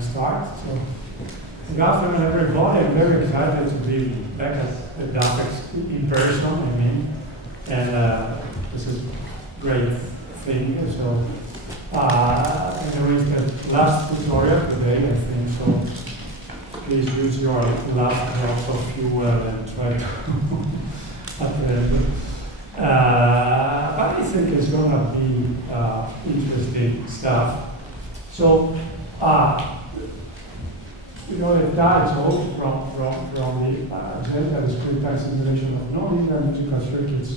can start. So, good afternoon, everybody. I'm very excited to be back at DAFx in person, I mean. And this is a great thing. So, anyway, the last tutorial today, I think. So, please use your last drops of fuel and try to but I think it's going to be interesting stuff. So, the title from the agenda, Discrete-Time simulation of nonlinear musical circuits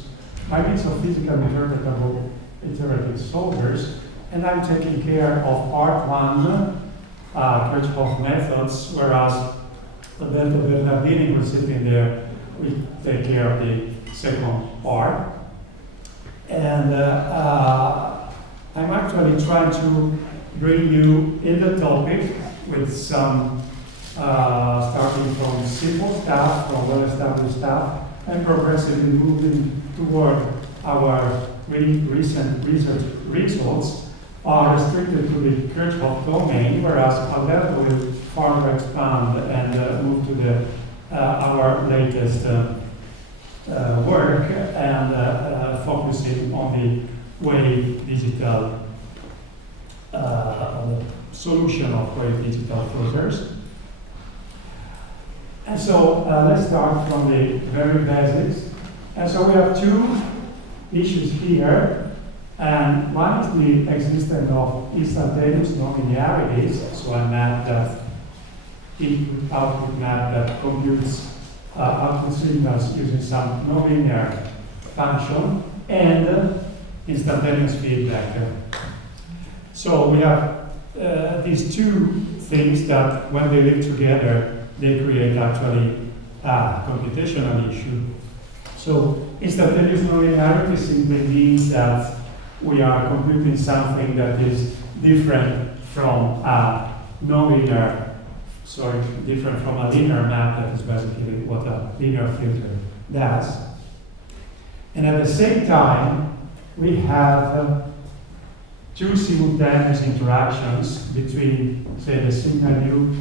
by means of physical interpretable iterative solvers. And I'm taking care of part one, Kirchhoff methods, whereas Alberto Bernardini, who's sitting there, we take care of the second part. And I'm actually trying to bring you in the topic with some starting from simple stuff, from well-established stuff, and progressively moving toward our recent research results are restricted to the Kirchhoff domain, whereas Alberto will further expand and move to the our latest work and focusing on the wave digital on the solution of wave digital filters. And so let's start from the very basics. And so we have two issues here, and one is the existence of instantaneous nonlinearities. So a map that input-output map that computes output signals using some nonlinear function, and instantaneous feedback. So we have these two things that, when they live together, they create actually a computational issue. So instantaneous nonlinearity simply means that we are computing something that is different from a nonlinear, different from a linear map. That is basically what a linear filter does. And at the same time, we have two simultaneous interactions between, say, the signal U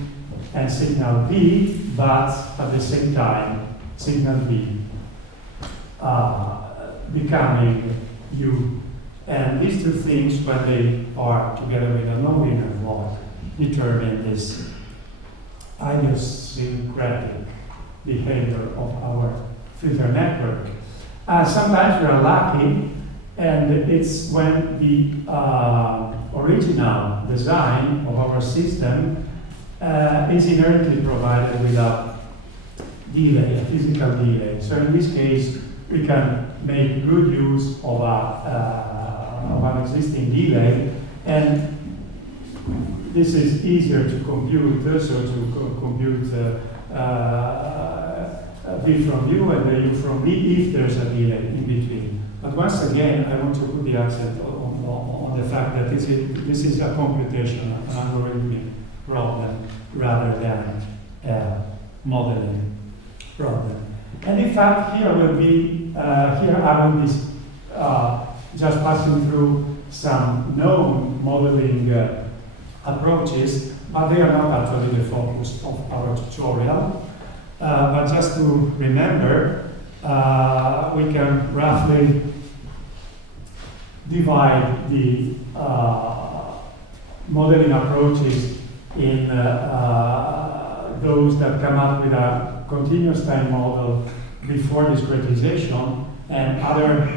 and signal V, but at the same time, signal V becoming U. And these two things, when they are together with a nonlinear block, determine this idiosyncratic behavior of our filter network. Sometimes we are lucky, and it's when the original design of our system is inherently provided with a delay, a physical delay. So in this case, we can make good use of an existing delay, and this is easier to compute, so to compute V from U and the U from V if there's a delay in between. But once again, I want to put the accent on the fact that this is a computation, an algorithmic problem rather than a modeling problem. And in fact, here I will be just passing through some known modeling approaches, but they are not actually the focus of our tutorial. But just to remember, we can roughly divide the modeling approaches in those that come up with a continuous time model before discretization, and other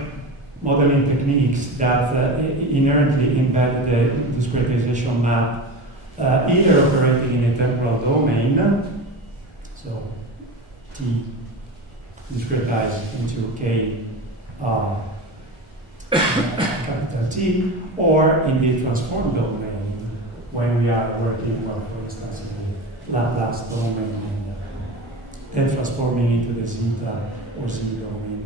modeling techniques that inherently embed the discretization map, either operating in a temporal domain, so T discretized into K capital T, or in the transform domain when we are working, well, for instance, in the Laplace domain, and then transforming into the zeta or Z domain.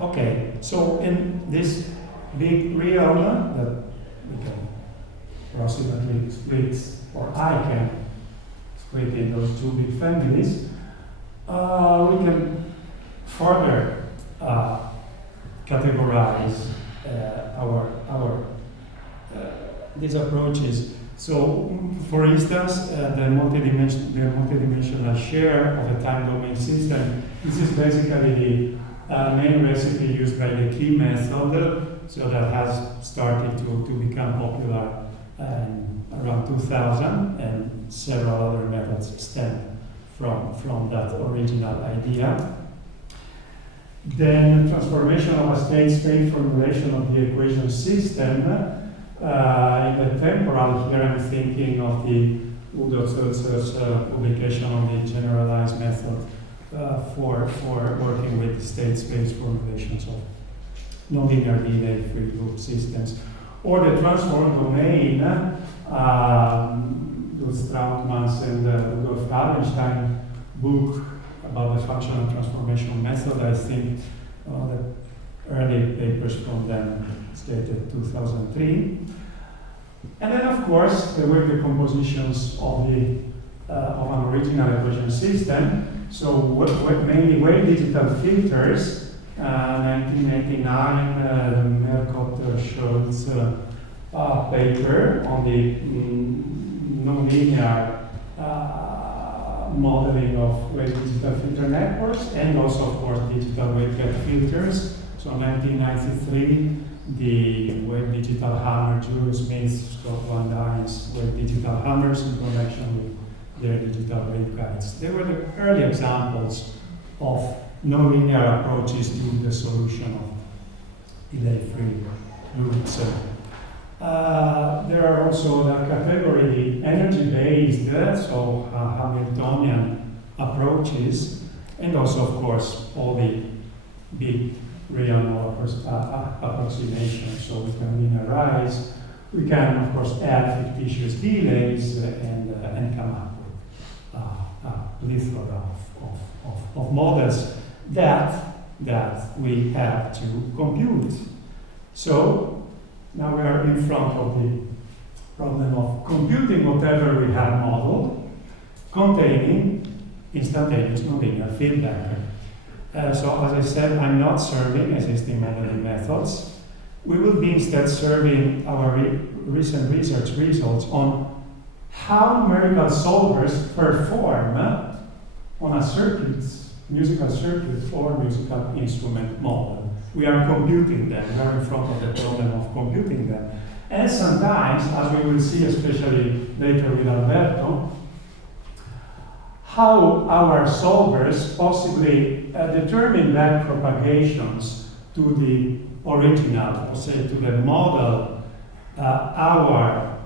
Okay, so in this big realm that we can approximately split, or I can split in those two big families, we can further categorize these approaches So, for instance, the multidimensional share of a time domain system, this is basically the main recipe used by the key method, so that has started to become popular around 2000, and several other methods stem from that original idea. Then transformation of a state-space formulation of the equation system. In the temporal, here I'm thinking of the Udo Zölzer's publication on the generalized method for working with state-space formulations of nonlinear delay free loop systems. Or the transform domain, Lutz Trautmann's and Rudolf Gallenstein book about the functional transformation method. I think the early papers from them stated 2003. And then, of course, there were the compositions of an original equation system. So mainly wave digital filters. 1989, Merkot-Schultz paper on the nonlinear modeling of wave digital filter networks, and also, of course, digital waveguide filters. So 1993, the wave digital hammer, Julius Smith, Scott Van Dyne's wave digital hammers in connection with their digital waveguides. They were the early examples of nonlinear approaches to the solution of delay-free loops. There are also the category energy-based, so Hamiltonian approaches, and also, of course, all the big real approximations. So we can linearize, we can, of course, add fictitious delays and come up with a plethora of models that we have to compute. So now we are in front of the problem of computing whatever we have modeled, containing instantaneous nonlinear feedback. So as I said, I'm not serving existing modeling methods. We will be instead serving our recent research results on how numerical solvers perform on a musical circuit or musical instrument model. We are computing them, we are in front of the problem of computing them. And sometimes, as we will see especially later with Alberto, how our solvers possibly determine back propagations to the original, or say to the model our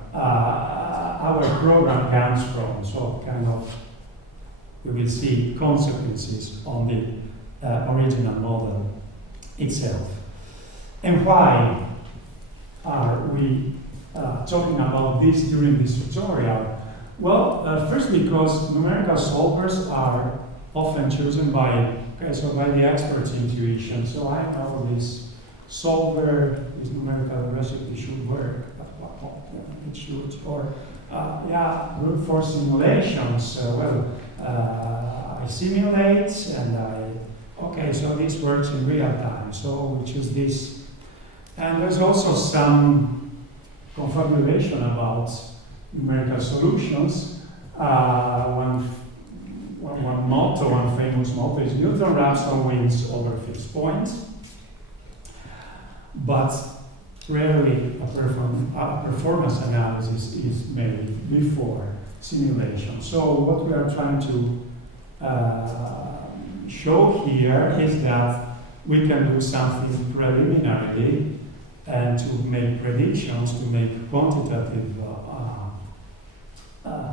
program comes from. So kind of we will see consequences on the original model itself. And why are we talking about this during this tutorial? Well, first because numerical solvers are often chosen by the expert's intuition. So I know this solver, this numerical recipe should work, it should, or brute force simulations. I simulate and so this works in real time, so we choose this. And there's also some confabulation about numerical solutions. One famous motto is Newton-Raphson wins over fixed points, but rarely a performance analysis is made before simulation. So what we are trying to show here is that we can do something preliminarily and to make predictions, to make quantitative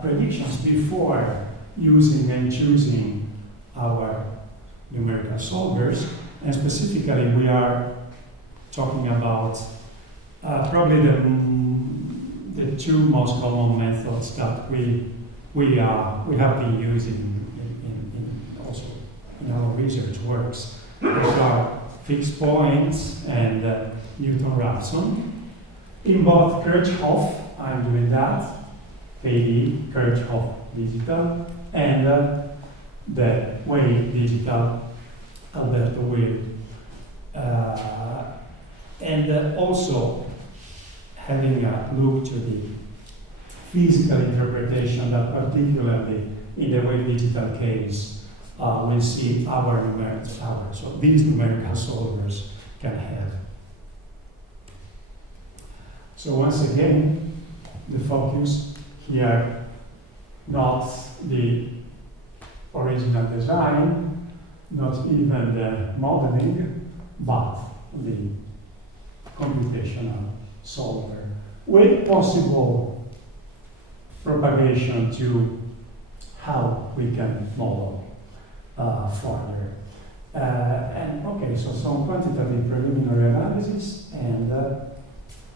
predictions before using and choosing our numerical solvers. And specifically, we are talking about probably the two most common methods that we have been using also in our research works, which are fixed points and Newton-Raphson. In both Kirchhoff, I'm doing that, KD, Kirchhoff digital, and the Wave digital, Alberto Wave. And also having a look to the physical interpretation that particularly in the wave digital case will see our numerical power. So these numerical solvers can have. So once again, the focus here, not the original design, not even the modeling, but the computational solver with possible propagation to how we can model further. And okay, so some quantitative preliminary analysis, and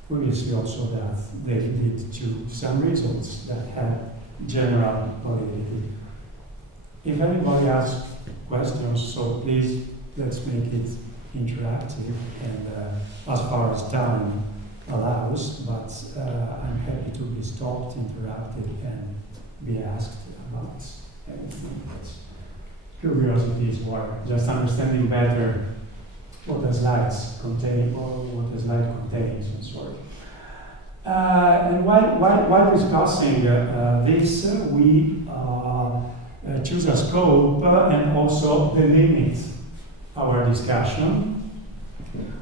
we will see also that they lead to some results that have general validity. If anybody has questions, so please let's make it interactive and as far as time allows, but I'm happy to be stopped, interrupted, and be asked about anything that curiosities or just understanding better what the slides contain or what the slide contains and so on. And while discussing this, we choose a scope and also delimit our discussion.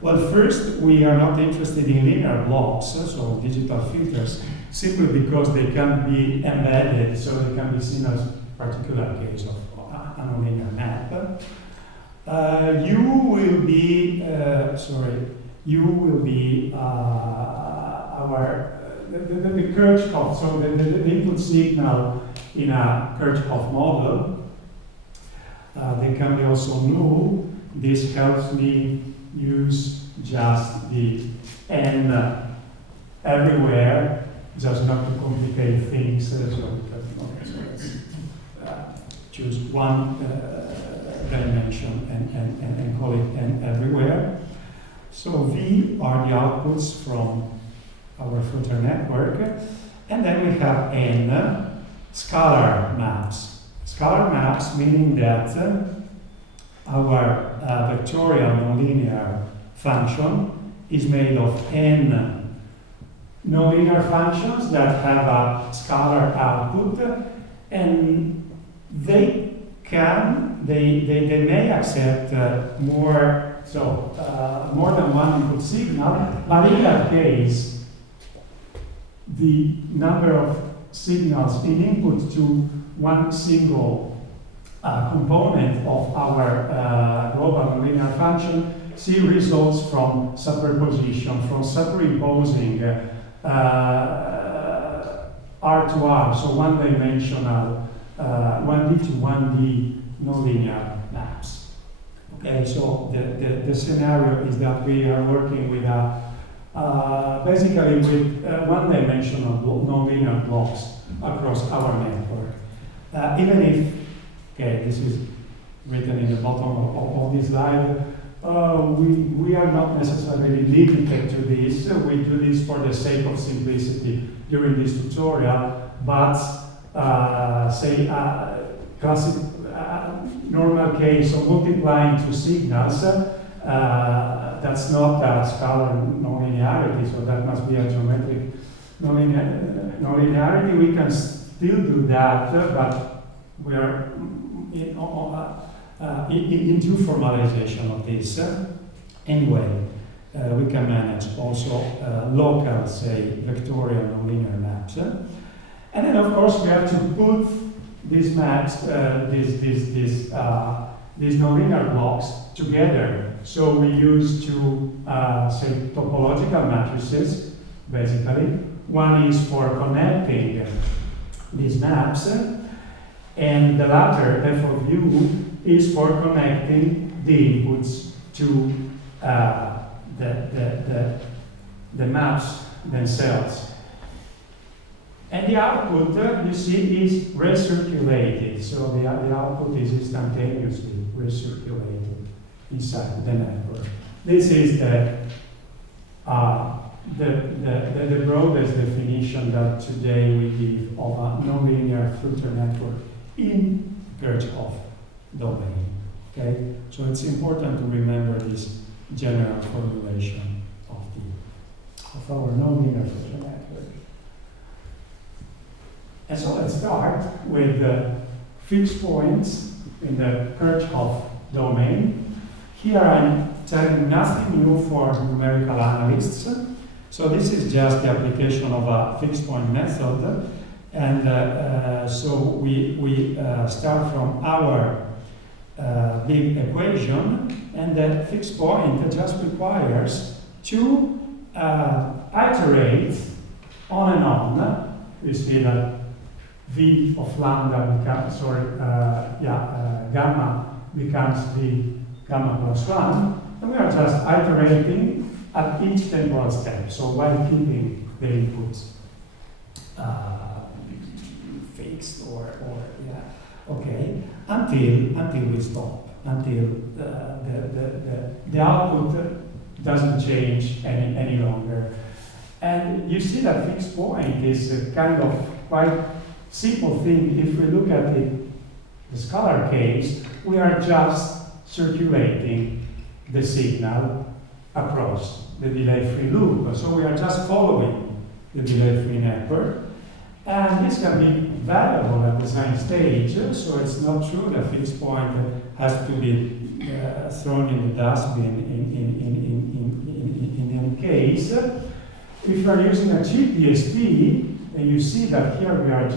Well, first, we are not interested in linear blocks, so digital filters, simply because they can be embedded, so they can be seen as a particular case of a nonlinear map. You will be the Kirchhoff, so the input signal in a Kirchhoff model. They can be also null. This helps me use just the n everywhere, just not to complicate things. So let's choose one dimension and call it n everywhere. So V are the outputs from our filter network, and then we have n scalar maps. Scalar maps meaning that our vectorial nonlinear function is made of n nonlinear functions that have a scalar output, and they may accept more than one input signal, but in that case, the number of signals in input to one single component of our global nonlinear function C results from superposition, from superimposing R to R, so one-dimensional 1D to 1D nonlinear maps. Okay, so the scenario is that we are working with basically with one-dimensional nonlinear blocks across our network. Even if, okay, this is written in the bottom of this slide, we are not necessarily limited to this. We do this for the sake of simplicity during this tutorial, but say classic normal case of multiplying two signals, that's not a scalar nonlinearity, so that must be a geometric nonlinearity. We can still do that, but we are into formalization of this. Anyway, we can manage also local, say, vectorial nonlinear maps. And then, of course, we have to put these maps, these nonlinear blocks together. So we use two, say, topological matrices, basically. One is for connecting these maps, and the latter, F(u), is for connecting the inputs to the maps themselves. And the output, you see, is recirculated. So the output is instantaneously recirculated inside the network. This is the broadest definition that today we give of a nonlinear filter network in Kirchhoff domain. Okay, so it's important to remember this general formulation of our nonlinear filter network. And so let's start with the fixed points in the Kirchhoff domain. Here I'm telling nothing new for numerical analysts. So this is just the application of a fixed point method. And so we start from our big equation, and the fixed point just requires to iterate on and on. You see that V of lambda becomes, gamma becomes V gamma plus 1, and we are just iterating at each temporal step, so while keeping the inputs fixed okay, until we stop, until the output doesn't change any longer. And you see that fixed point is a kind of quite simple thing. If we look at the scalar case, we are just circulating the signal across the delay-free loop. So we are just following the delay-free network. And this can be variable at the same stage, so it's not true that fixed point has to be thrown in the dustbin in any case. If you are using a cheap DSP, and you see that here we are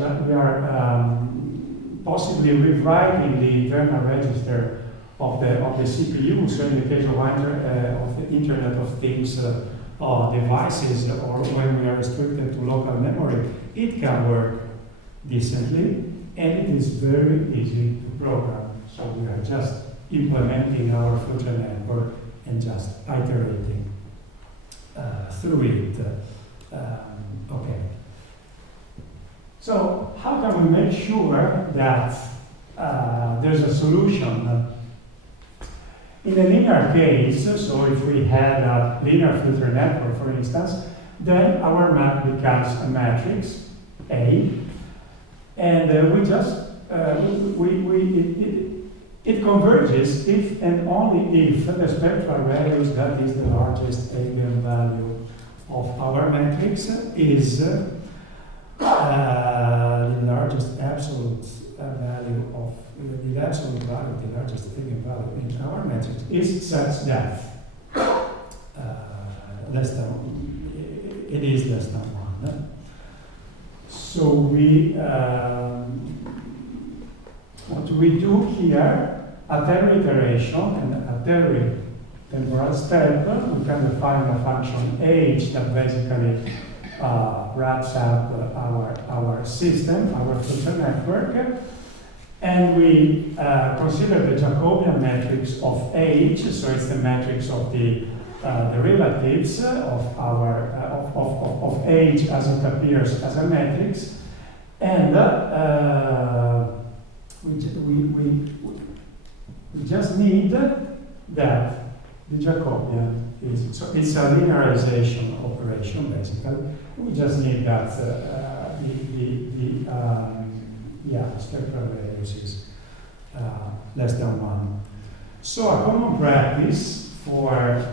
possibly rewriting the internal register of the CPU. So in the case of the Internet of Things devices, or when we are restricted to local memory, it can work decently, and it is very easy to program. So we are just implementing our filter network and just iterating through it. Okay. So how can we make sure that there's a solution? In a linear case, so if we had a linear filter network, for instance, then our map becomes a matrix A, and we just it converges if and only if the spectral values, that is the largest eigenvalue of our matrix, is the largest absolute value of the absolute value, the largest eigenvalue in our matrix is such that it is less than 1. So what we do here, at every iteration and at every temporal step, we can define a function h that basically wraps up our system, our filter network, and we consider the Jacobian matrix of h, so it's the matrix of the relatives of our of h as it appears as a matrix, and we just need that the Jacobian is, so it's a linearization operation basically. We just need that spectral values is less than 1. So a common practice for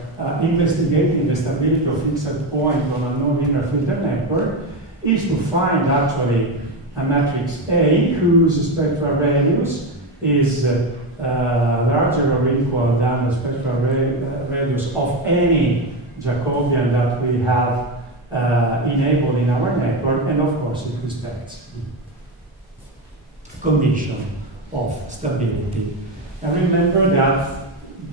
investigating the stability of fixed point on a nonlinear filter network is to find actually a matrix A whose spectral radius is larger or equal than the spectral radius of any Jacobian that we have enabled in our network, and of course it respects condition of stability. And remember that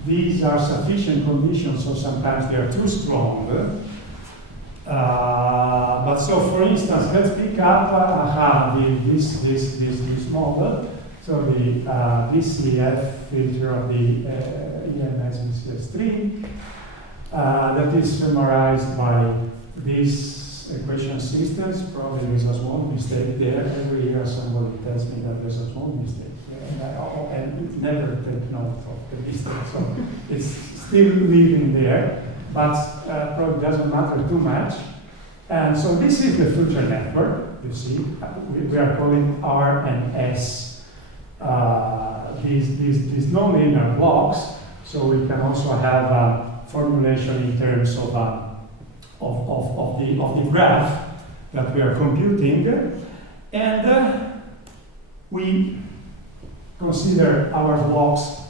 these are sufficient conditions, so sometimes they are too strong. But so, for instance, let's pick up this model. So the DCF filter of the EMS string that is summarized by these equation systems. Probably there's a small mistake there. Every year somebody tells me that there's a small mistake there, and never take note of the mistake. So it's still living there, but probably doesn't matter too much. And so this is the filter network. You see, we are calling R and S these nonlinear blocks. So we can also have a formulation in terms of the graph that we are computing. And we consider our blocks,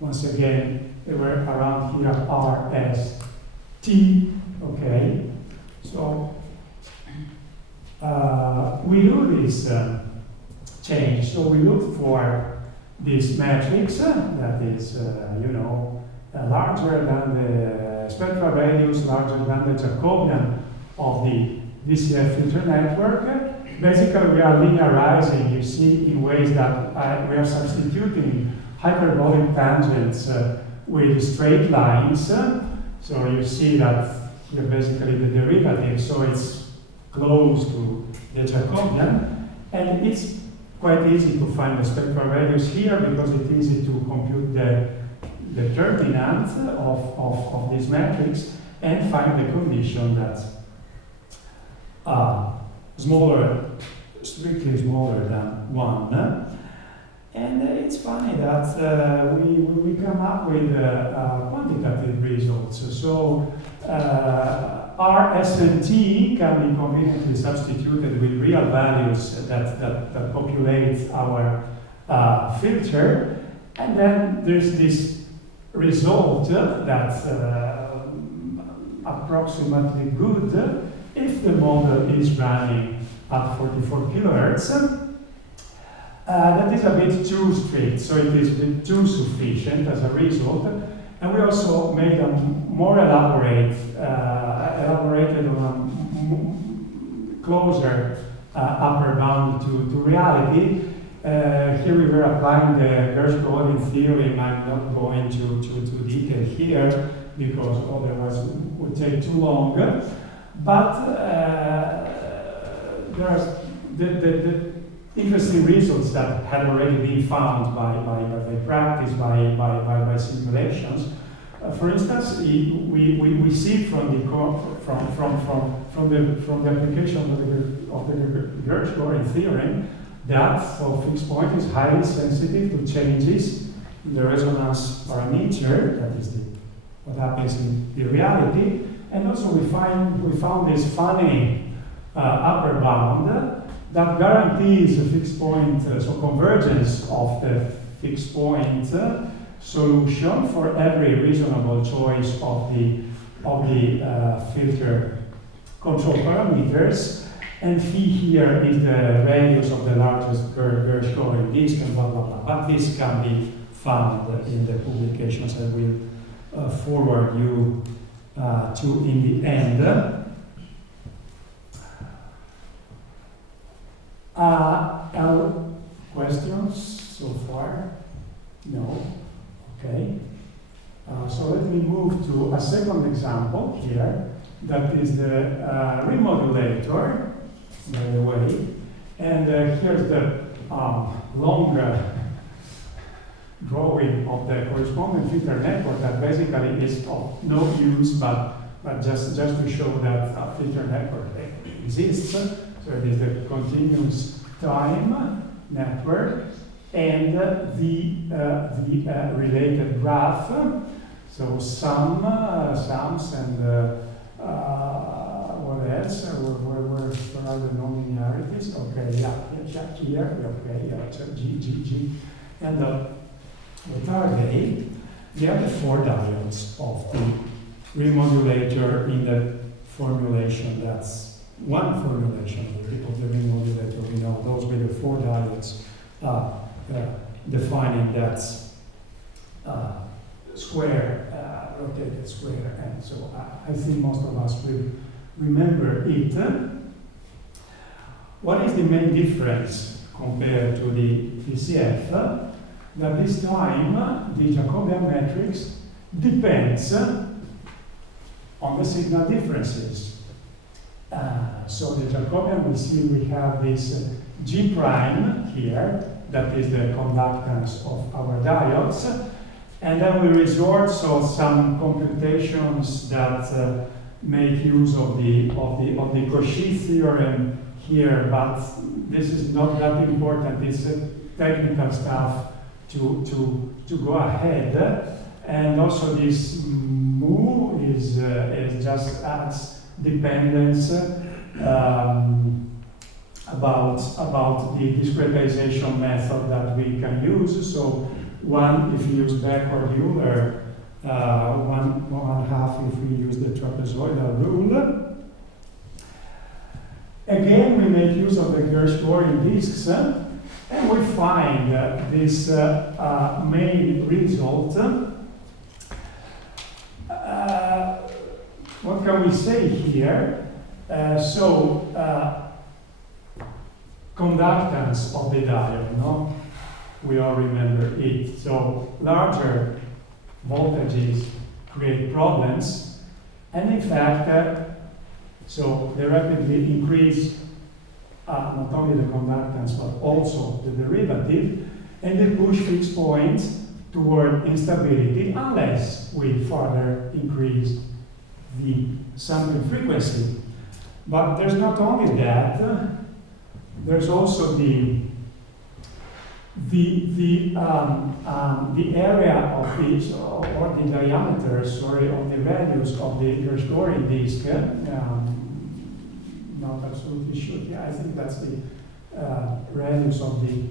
once again, they were around here, R, S, T, okay? So we do this change. So we look for this matrix that is, larger than the spectral radius, larger than the Jacobian of the DCF filter network. Basically, we are linearizing, you see, in ways that we are substituting hyperbolic tangents with straight lines. So you see that here basically the derivative, so it's close to the Jacobian, and it's quite easy to find the spectral radius here because it's easy to compute the determinant of this matrix and find the condition that smaller, strictly smaller than 1. And it's funny that we come up with quantitative results. So R, S, and T can be conveniently substituted with real values that populate our filter. And then there's this result that's approximately good if the model is running at 44 kilohertz. That is a bit too strict, so it is a bit too sufficient as a result. And we also made a more elaborated on a closer upper bound to reality. Here we were applying the Gershgorian theorem. I'm not going to detail here because otherwise it would take too long. But there's the interesting results that had already been found by practice, by simulations. For instance, we see from the application of the Gershgorian theorem that fixed point is highly sensitive to changes in the resonance parameter, that is what happens in the reality. And also we found this funny upper bound that guarantees a fixed point, so convergence of the fixed point solution for every reasonable choice of the filter control parameters. And phi here is the radius of the largest Gershgorian disk, and blah blah blah. But this can be found in the publications I will forward you to in the end. Questions so far? No? Okay. So let me move to a second example here. That is the remodulator, by the way. And here's the longer drawing of the corresponding filter network that basically is of no use, but just to show that a filter network exists. So it is the continuous time network and the related graph. So sums and what else? Where are the nonlinearities? Okay, yeah, here, okay, yeah, G. And what are they? They are the 4 diodes of the remodulator in the formulation. That's one formulation of the remodulator. We know those were the 4 diodes defining that square, rotated square. And so I think most of us will remember it. What is the main difference compared to the DCF? That this time the Jacobian matrix depends on the signal differences. So the Jacobian, we see we have this G prime here, that is the conductance of our diodes. And then we resort to some computations that make use of the Cauchy theorem here, but this is not that important. It's technical stuff to go ahead. And also this mu is just adds dependence about the discretization method that we can use. So one, if you use backward Euler, one half if we use the trapezoidal rule. Again, we make use of the Gershgorian disks, and we find this main result. What can we say here? Conductance of the diode, no? We all remember it. So larger voltages create problems, and in fact, so they rapidly increase not only the conductance but also the derivative, and they push fixed points toward instability unless we further increase the sampling frequency. But there's not only that, there's also the area of the, or the diameter, sorry, of the radius of the Gershgorian disk. Not absolutely sure. Yeah, I think that's the radius of the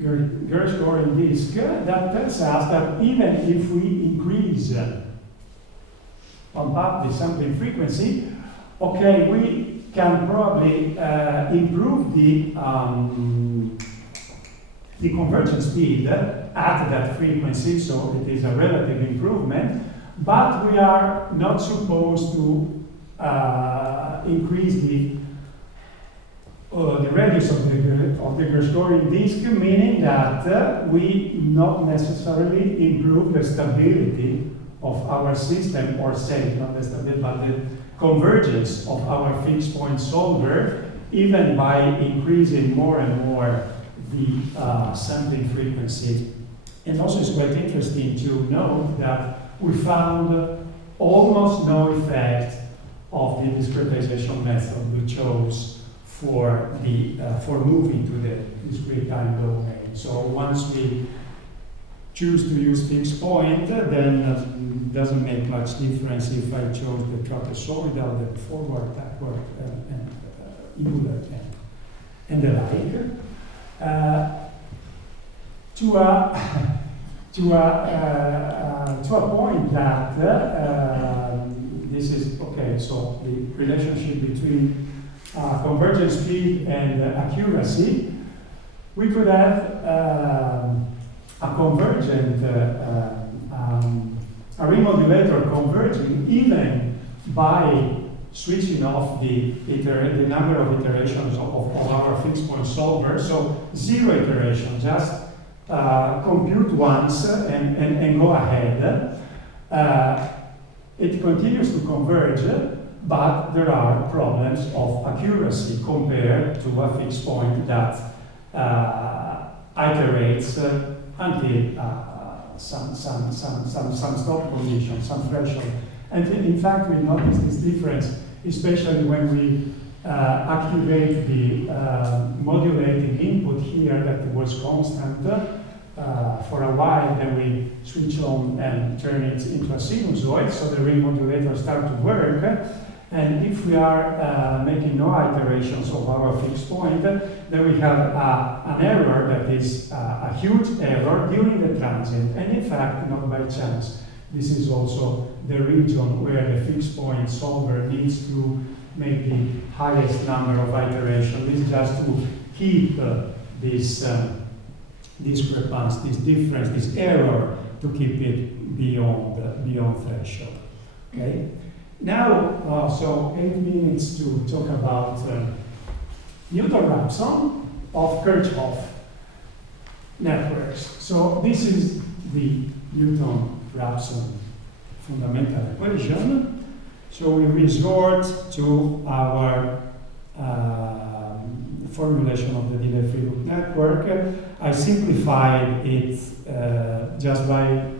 Gershgorian disk. That tells us that even if we increase, pump up the sampling frequency, okay, we can probably improve the convergence speed at that frequency, so it is a relative improvement, but we are not supposed to increase the radius of the Gershgorian disk, meaning that we not necessarily improve the stability of our system, or say, not the stability, but the convergence of our fixed point solver, even by increasing more and more the sampling frequency. And also it's quite interesting to note that we found almost no effect of the discretization method we chose for moving to the discrete-time domain. So once we choose to use fixed point, then it doesn't make much difference if I chose the trapezoidal, the forward, backward, and Euler, and the like. To a point that this is okay. So the relationship between convergence speed and accuracy, we could have a convergent, a remodulator converging even by switching off the number of iterations of our fixed point solver. So 0 iteration, just compute once and go ahead. It continues to converge, but there are problems of accuracy compared to a fixed point that iterates until some stop condition, some threshold. And in fact, we notice this difference, especially when we activate the modulating input here that was constant for a while, then we switch on and turn it into a sinusoid, so the ring modulators start to work. And if we are making no iterations of our fixed point, then we have an error that is a huge error during the transient, and in fact, not by chance. This is also the region where the fixed point solver needs to make the highest number of iterations. This is just to keep this discrepancy, this difference, this error, to keep it beyond threshold. Okay. Now, so 8 minutes to talk about Newton-Raphson of Kirchhoff networks. So this is the Newton-Raphson fundamental equation. So we resort to our formulation of the delay-free loop network. I simplified it just by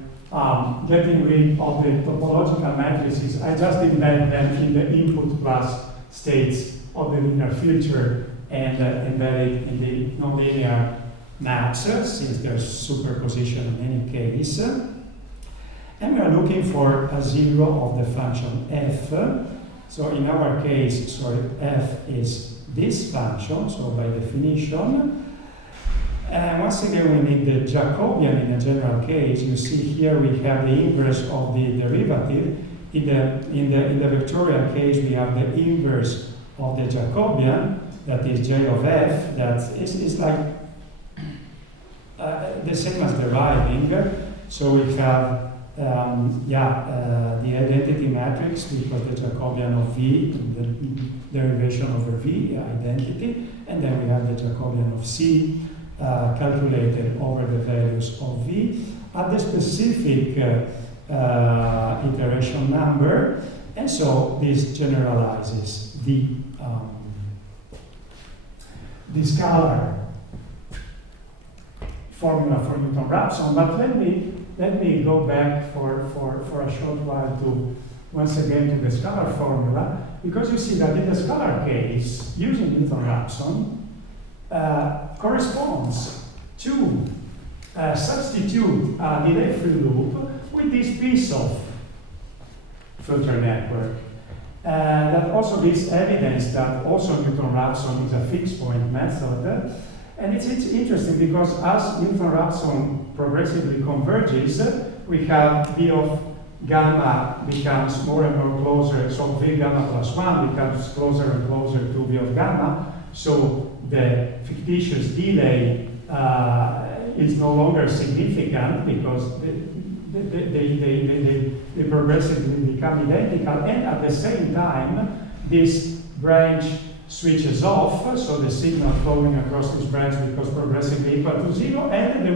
getting rid of the topological matrices. I just embed them in the input plus states of the linear filter and embed it in the nonlinear maps, since there's superposition in any case. And we are looking for a zero of the function f. So in our case, sorry, f is this function, so by definition. And once again, we need the Jacobian in a general case. You see here we have the inverse of the derivative. In the vectorial case, we have the inverse of the Jacobian, that is j of f, that is like the same as deriving. So we have the identity matrix because the Jacobian of V, the derivation over V, identity, and then we have the Jacobian of C calculated over the values of V at the specific iteration number, and so this generalizes the scalar formula for Newton-Raphson. But let me go back for a short while to once again to the scalar formula, because you see that in the scalar case, using Newton-Raphson corresponds to substitute a delay-free loop with this piece of filter network. That also gives evidence that also Newton-Raphson is a fixed point method. And it's interesting because as Newton-Raphson progressively converges, we have V of gamma becomes more and more closer, so V gamma plus 1 becomes closer and closer to V of gamma, so the fictitious delay is no longer significant because they progressively become identical, and at the same time, this branch switches off, so the signal flowing across this branch becomes progressively equal to 0, and the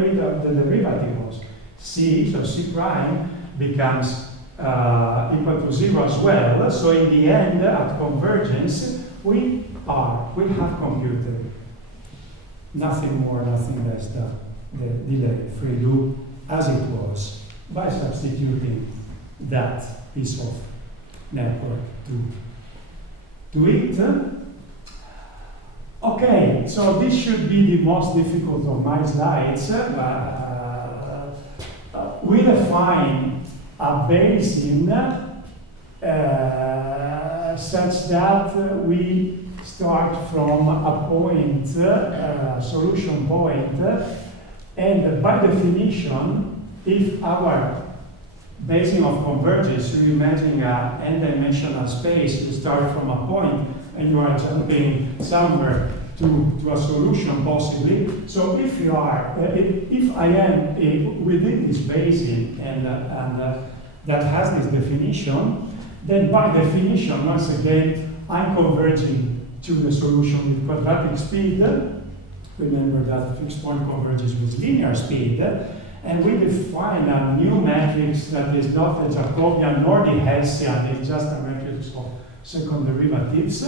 derivative of C, so C prime, becomes equal to 0 as well. So in the end, at convergence, we have computed nothing more, nothing less than the delay-free loop as it was by substituting that piece of network to it. Okay, so this should be the most difficult of my slides. We define a basin such that we start from a point, solution point, and by definition, if our basin of convergence, you imagine an n-dimensional space, you start from a point and you are jumping somewhere to a solution possibly. So if you are, if I am within this basin and that has this definition, then by definition, once again, I'm converging to the solution with quadratic speed. Remember that fixed point converges with linear speed. And we define a new matrix that is not a Jacobian nor the Hessian, it's just a matrix of second derivatives.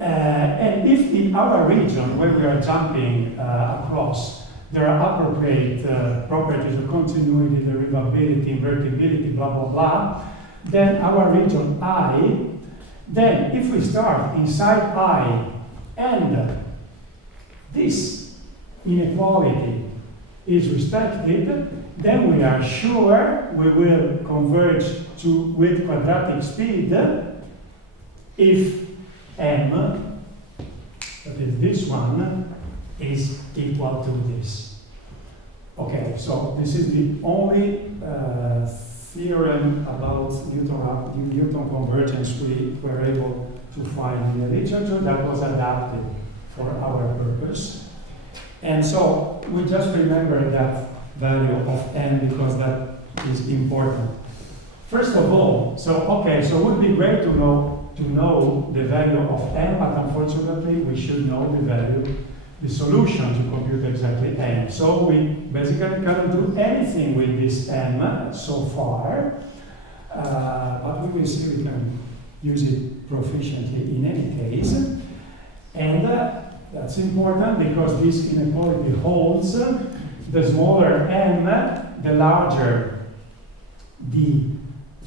And if in our region, where we are jumping across, there are appropriate properties of continuity, derivability, invertibility, blah, blah, blah, then our region I, then if we start inside I and this inequality is respected, then we are sure we will converge with quadratic speed if m, that is this one, is equal to this. Okay, so this is the only theorem about Newton convergence we were able to find in the literature that was adapted for our purpose. And so we just remember that value of n because that is important. First of all, so it would be great to know the value of n, but unfortunately we should know the solution to compute exactly n. So we basically cannot do anything with this m so far, but we will see we can use it proficiently in any case. And that's important because this inequality holds. The smaller m, the larger the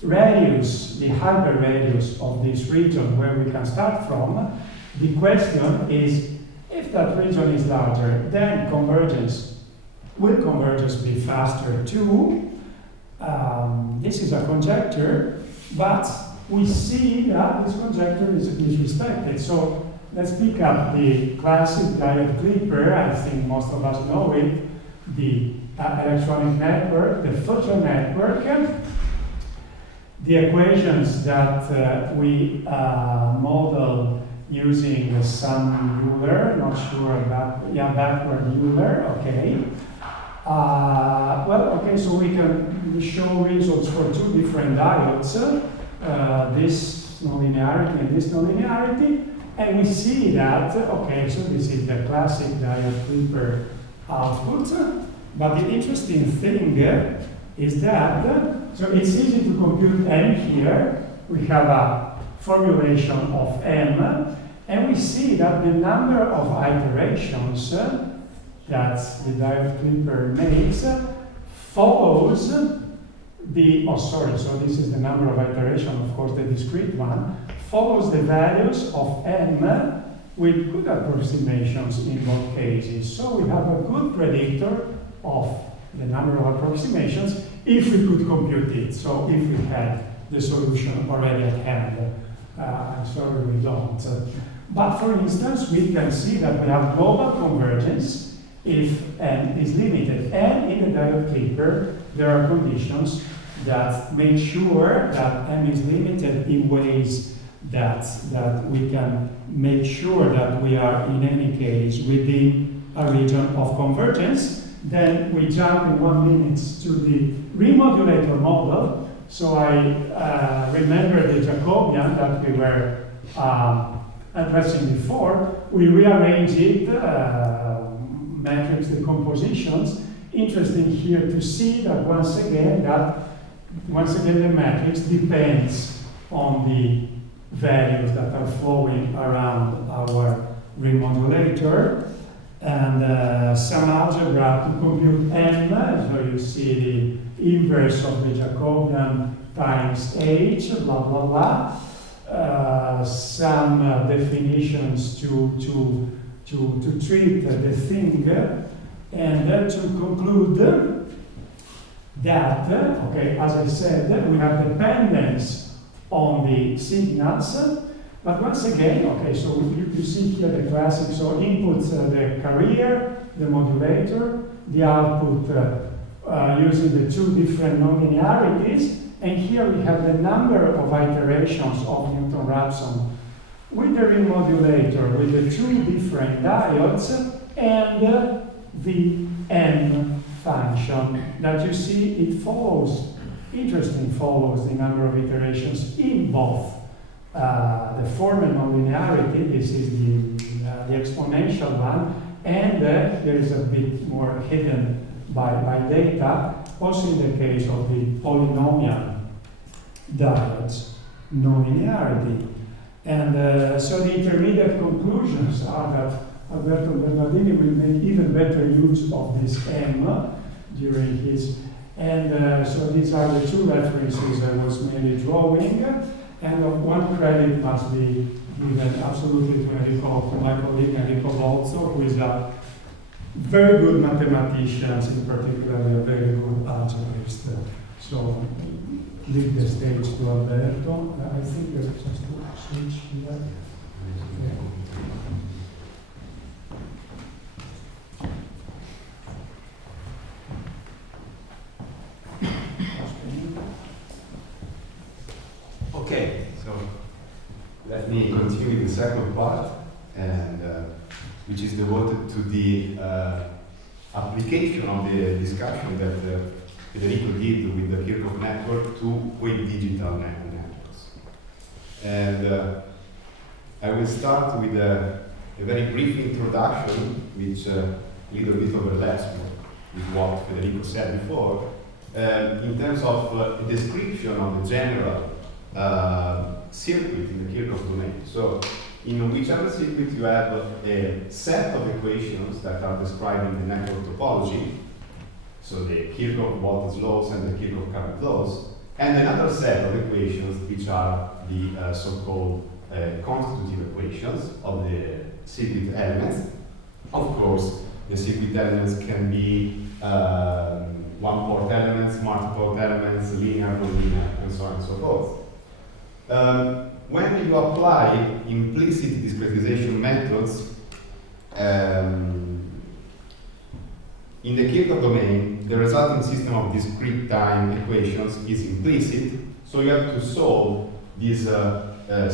radius, the hyperradius of this region where we can start from. The question is, if that region is larger, then will convergence be faster too? This is a conjecture, but we see that this conjecture is respected. So let's pick up the classic diode clipper. I think most of us know it. The electronic network, the photon network. The equations that we model using some Euler, not sure about, yeah, backward Euler, okay. Well, okay, so we can show results for two different diodes, this nonlinearity and this nonlinearity, and we see that, okay, so this is the classic diode clipper output, but the interesting thing is that, so it's easy to compute M here. We have a formulation of M, and we see that the number of iterations that the diode clipper makes follows the, oh sorry, so this is the number of iterations, of course the discrete one, follows the values of M with good approximations in both cases. So we have a good predictor of the number of approximations if we could compute it, so if we had the solution already at hand. I'm sorry we don't. But for instance, we can see that we have global convergence if n is limited. And in the diode clipper, there are conditions that make sure that n is limited in ways that we can make sure that we are in any case within a region of convergence. Then we jump in 1 minute to the remodulator model. So I remember the Jacobian that we were addressing before. We rearrange it, matrix decompositions. Interesting here to see that once again the matrix depends on the values that are flowing around our remodulator. And some algebra to compute n, so you see the inverse of the Jacobian times h, blah, blah, blah. Some definitions to treat the thing, and then to conclude that, okay, as I said, we have dependence on the signals. But once again, okay, so you see here the classic, so inputs the carrier, the modulator, the output using the two different nonlinearities, and here we have the number of iterations of Newton-Raphson with the remodulator, with the two different diodes, and the n function that you see, it follows, interesting, follows the number of iterations in both. The formal nonlinearity, this is the exponential one, and there is a bit more hidden by data, also in the case of the polynomial diodes nonlinearity. And so the intermediate conclusions are that Alberto Bernardini will make even better use of this M during his, and so these are the two references I was mainly drawing. And one credit must be given absolutely to Enrico, to my colleague Enrico Volzo, who is a very good mathematician, in particular a very good algebraist. So, leave the stage to Alberto. I think there's just a switch here. Okay, so let me continue the second part, and which is devoted to the application of the discussion that Federico did with the Kirchhoff network to weight digital networks. And I will start with a very brief introduction, which a little bit overlaps with what Federico said before, in terms of a description of the general circuit in the Kirchhoff domain. So, in whichever circuit you have a set of equations that are describing the network topology, so the Kirchhoff voltage laws and the Kirchhoff current laws, and another set of equations which are the so-called constitutive equations of the circuit elements. Of course, the circuit elements can be one-port elements, multi-port elements, linear, non-linear, and so on and so forth. when you apply implicit discretization methods in the Kirchhoff domain, the resulting system of discrete-time equations is implicit, so you have to solve this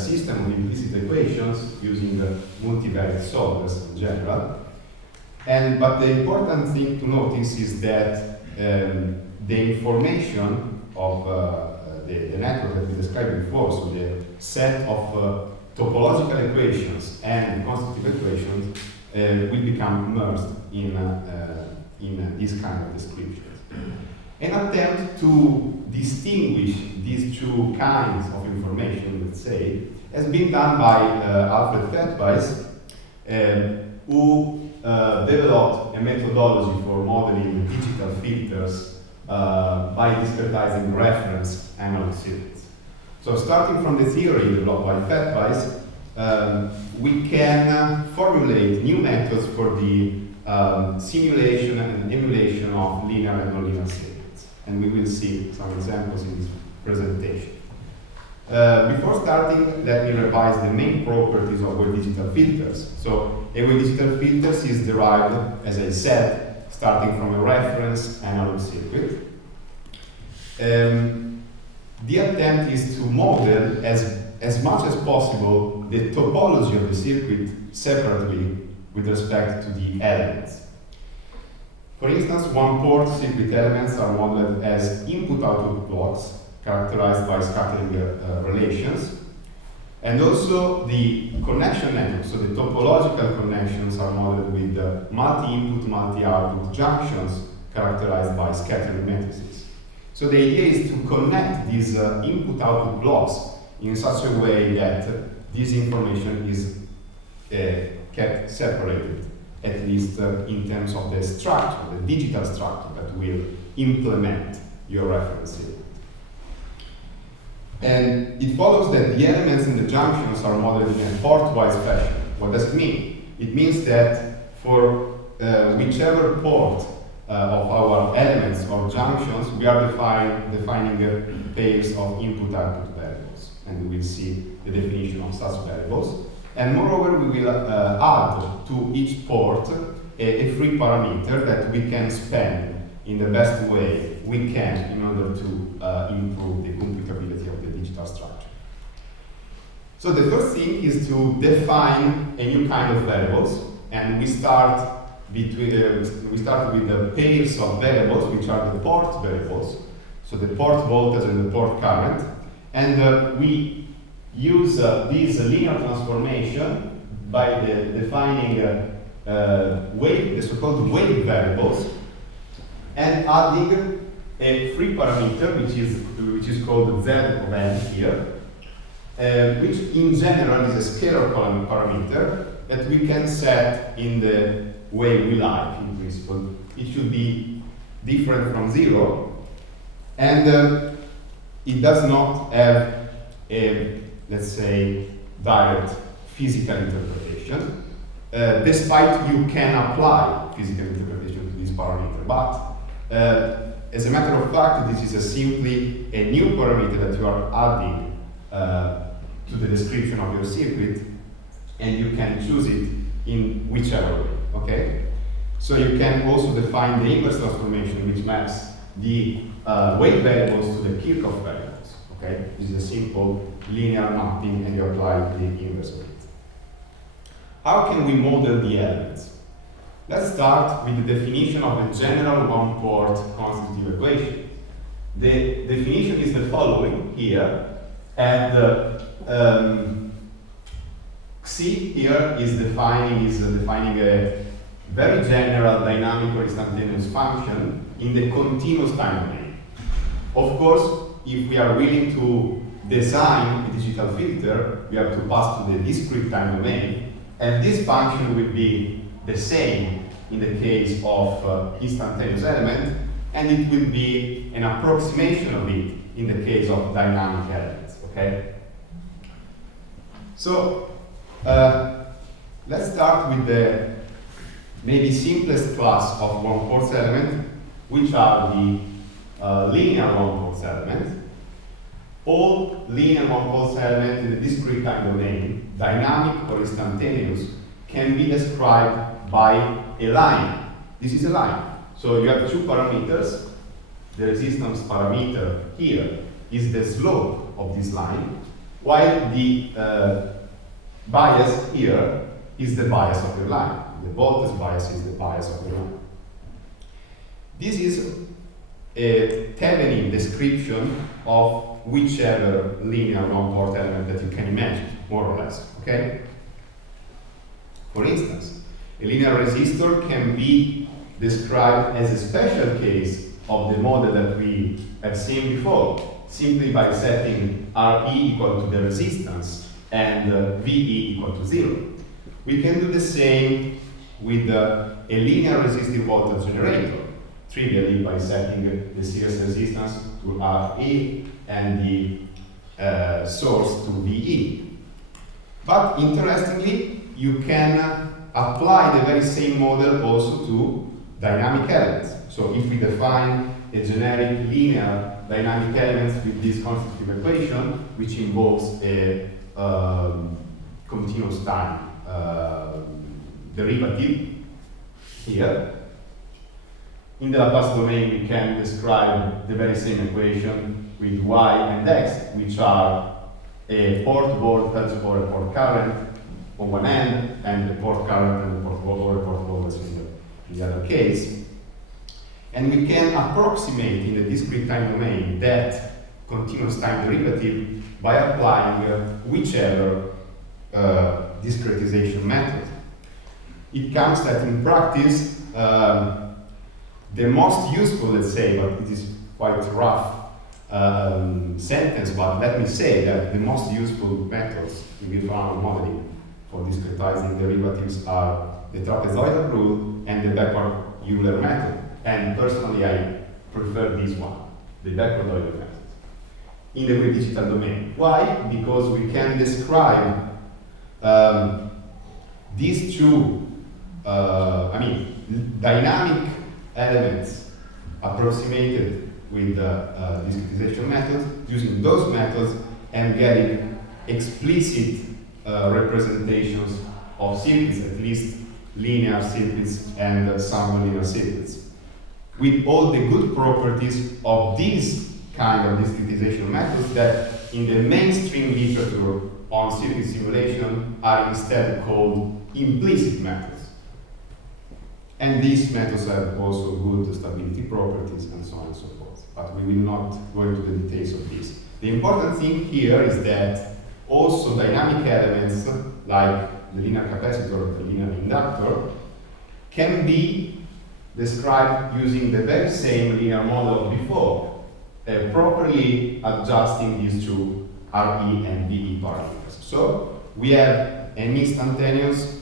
system of implicit equations using multivariate solvers in general. But the important thing to notice is that the information of the network that we described before, so the set of topological equations and constitutive equations, will become merged in this kind of descriptions. An attempt to distinguish these two kinds of information, let's say, has been done by Alfred Fettweis, who developed a methodology for modeling digital filters by discretizing reference analog circuits. So starting from the theory developed by Fettweis, we can formulate new methods for the simulation and emulation of linear and nonlinear circuits. And we will see some examples in this presentation. Before starting, let me revise the main properties of wave digital filters. So a wave digital filters is derived, as I said, starting from a reference analog circuit. The attempt is to model as much as possible the topology of the circuit separately with respect to the elements. For instance, one-port circuit elements are modeled as input-output blocks characterized by scattering relations, and also the connection network, so the topological connections are modeled with multi-input, multi-output junctions characterized by scattering matrices. So the idea is to connect these input-output blocks in such a way that this information is kept separated, at least in terms of the structure, the digital structure that will implement your reference circuit. And it follows that the elements in the junctions are modeled in a port-wise fashion. What does it mean? It means that for whichever port of our elements or junctions, we are defining pairs of input-output variables. And we will see the definition of such variables. And moreover, we will add to each port a free parameter that we can spend in the best way we can in order to improve the computability of the digital structure. So the first thing is to define a new kind of variables, and we start with the pairs of variables, which are the port variables, so the port voltage and the port current, and we use this linear transformation by defining the so-called wave variables, and adding a free parameter, which is called Z of n here, which in general is a scalar parameter that we can set in the way we like, in principle. It should be different from 0, and it does not have a, let's say, direct physical interpretation, despite you can apply physical interpretation to this parameter. But as a matter of fact, this is simply a new parameter that you are adding to the description of your circuit, and you can choose it in whichever way, okay? So you can also define the inverse transformation, which maps the wave variables to the Kirchhoff variables, okay? This is a simple linear mapping, and you apply the inverse of it. How can we model the elements? Let's start with the definition of a general one-port constitutive equation. The definition is the following here, and Xi here is defining a very general dynamic or instantaneous function in the continuous time domain. Of course, if we are willing to design a digital filter, we have to pass to the discrete time domain, and this function will be the same in the case of instantaneous element, and it will be an approximation of it in the case of dynamic elements, okay? So, let's start with the maybe simplest class of one-port element, which are the linear one-port element. all linear one-pulse elements in the discrete time domain, dynamic or instantaneous, can be described by a line. This is a line. So you have two parameters. The resistance parameter here is the slope of this line, while the bias here is the bias of your line. The voltage bias is the bias of your line. This is a Thevenin description of whichever linear one-port element that you can imagine, more or less, okay? For instance, a linear resistor can be described as a special case of the model that we have seen before, simply by setting Re equal to the resistance and Ve equal to 0. We can do the same with a linear resistive voltage generator, trivially by setting the series resistance to Re and the source to Ve. But interestingly, you can apply the very same model also to dynamic elements. So if we define a generic linear dynamic element with this constitutive equation, which involves a continuous time derivative here, in the Laplace domain we can describe the very same equation with y and x, which are a port voltage or a port current on one end, and the port current and the port voltage in the other case. And we can approximate in the discrete time domain that continuous time derivative by applying whichever discretization method. It comes that in practice, the most useful, let's say, but it is quite rough sentence, but let me say that the most useful methods in Wilfram modeling for discretizing derivatives are the trapezoidal rule and the backward Euler method. And personally, I prefer this one, the backward-Euler method, in the wave digital domain. Why? Because we can describe these two, dynamic elements approximated with the discretization method, using those methods and getting explicit representations of circuits, at least linear circuits and some nonlinear circuits, with all the good properties of these kind of discretization methods that in the mainstream literature on circuit simulation are instead called implicit methods. And these methods have also good stability properties and so on and so forth. But we will not go into the details of this. The important thing here is that also dynamic elements like the linear capacitor, the linear inductor, can be described using the very same linear model of before, properly adjusting these two Re and Ve parameters. So we have an instantaneous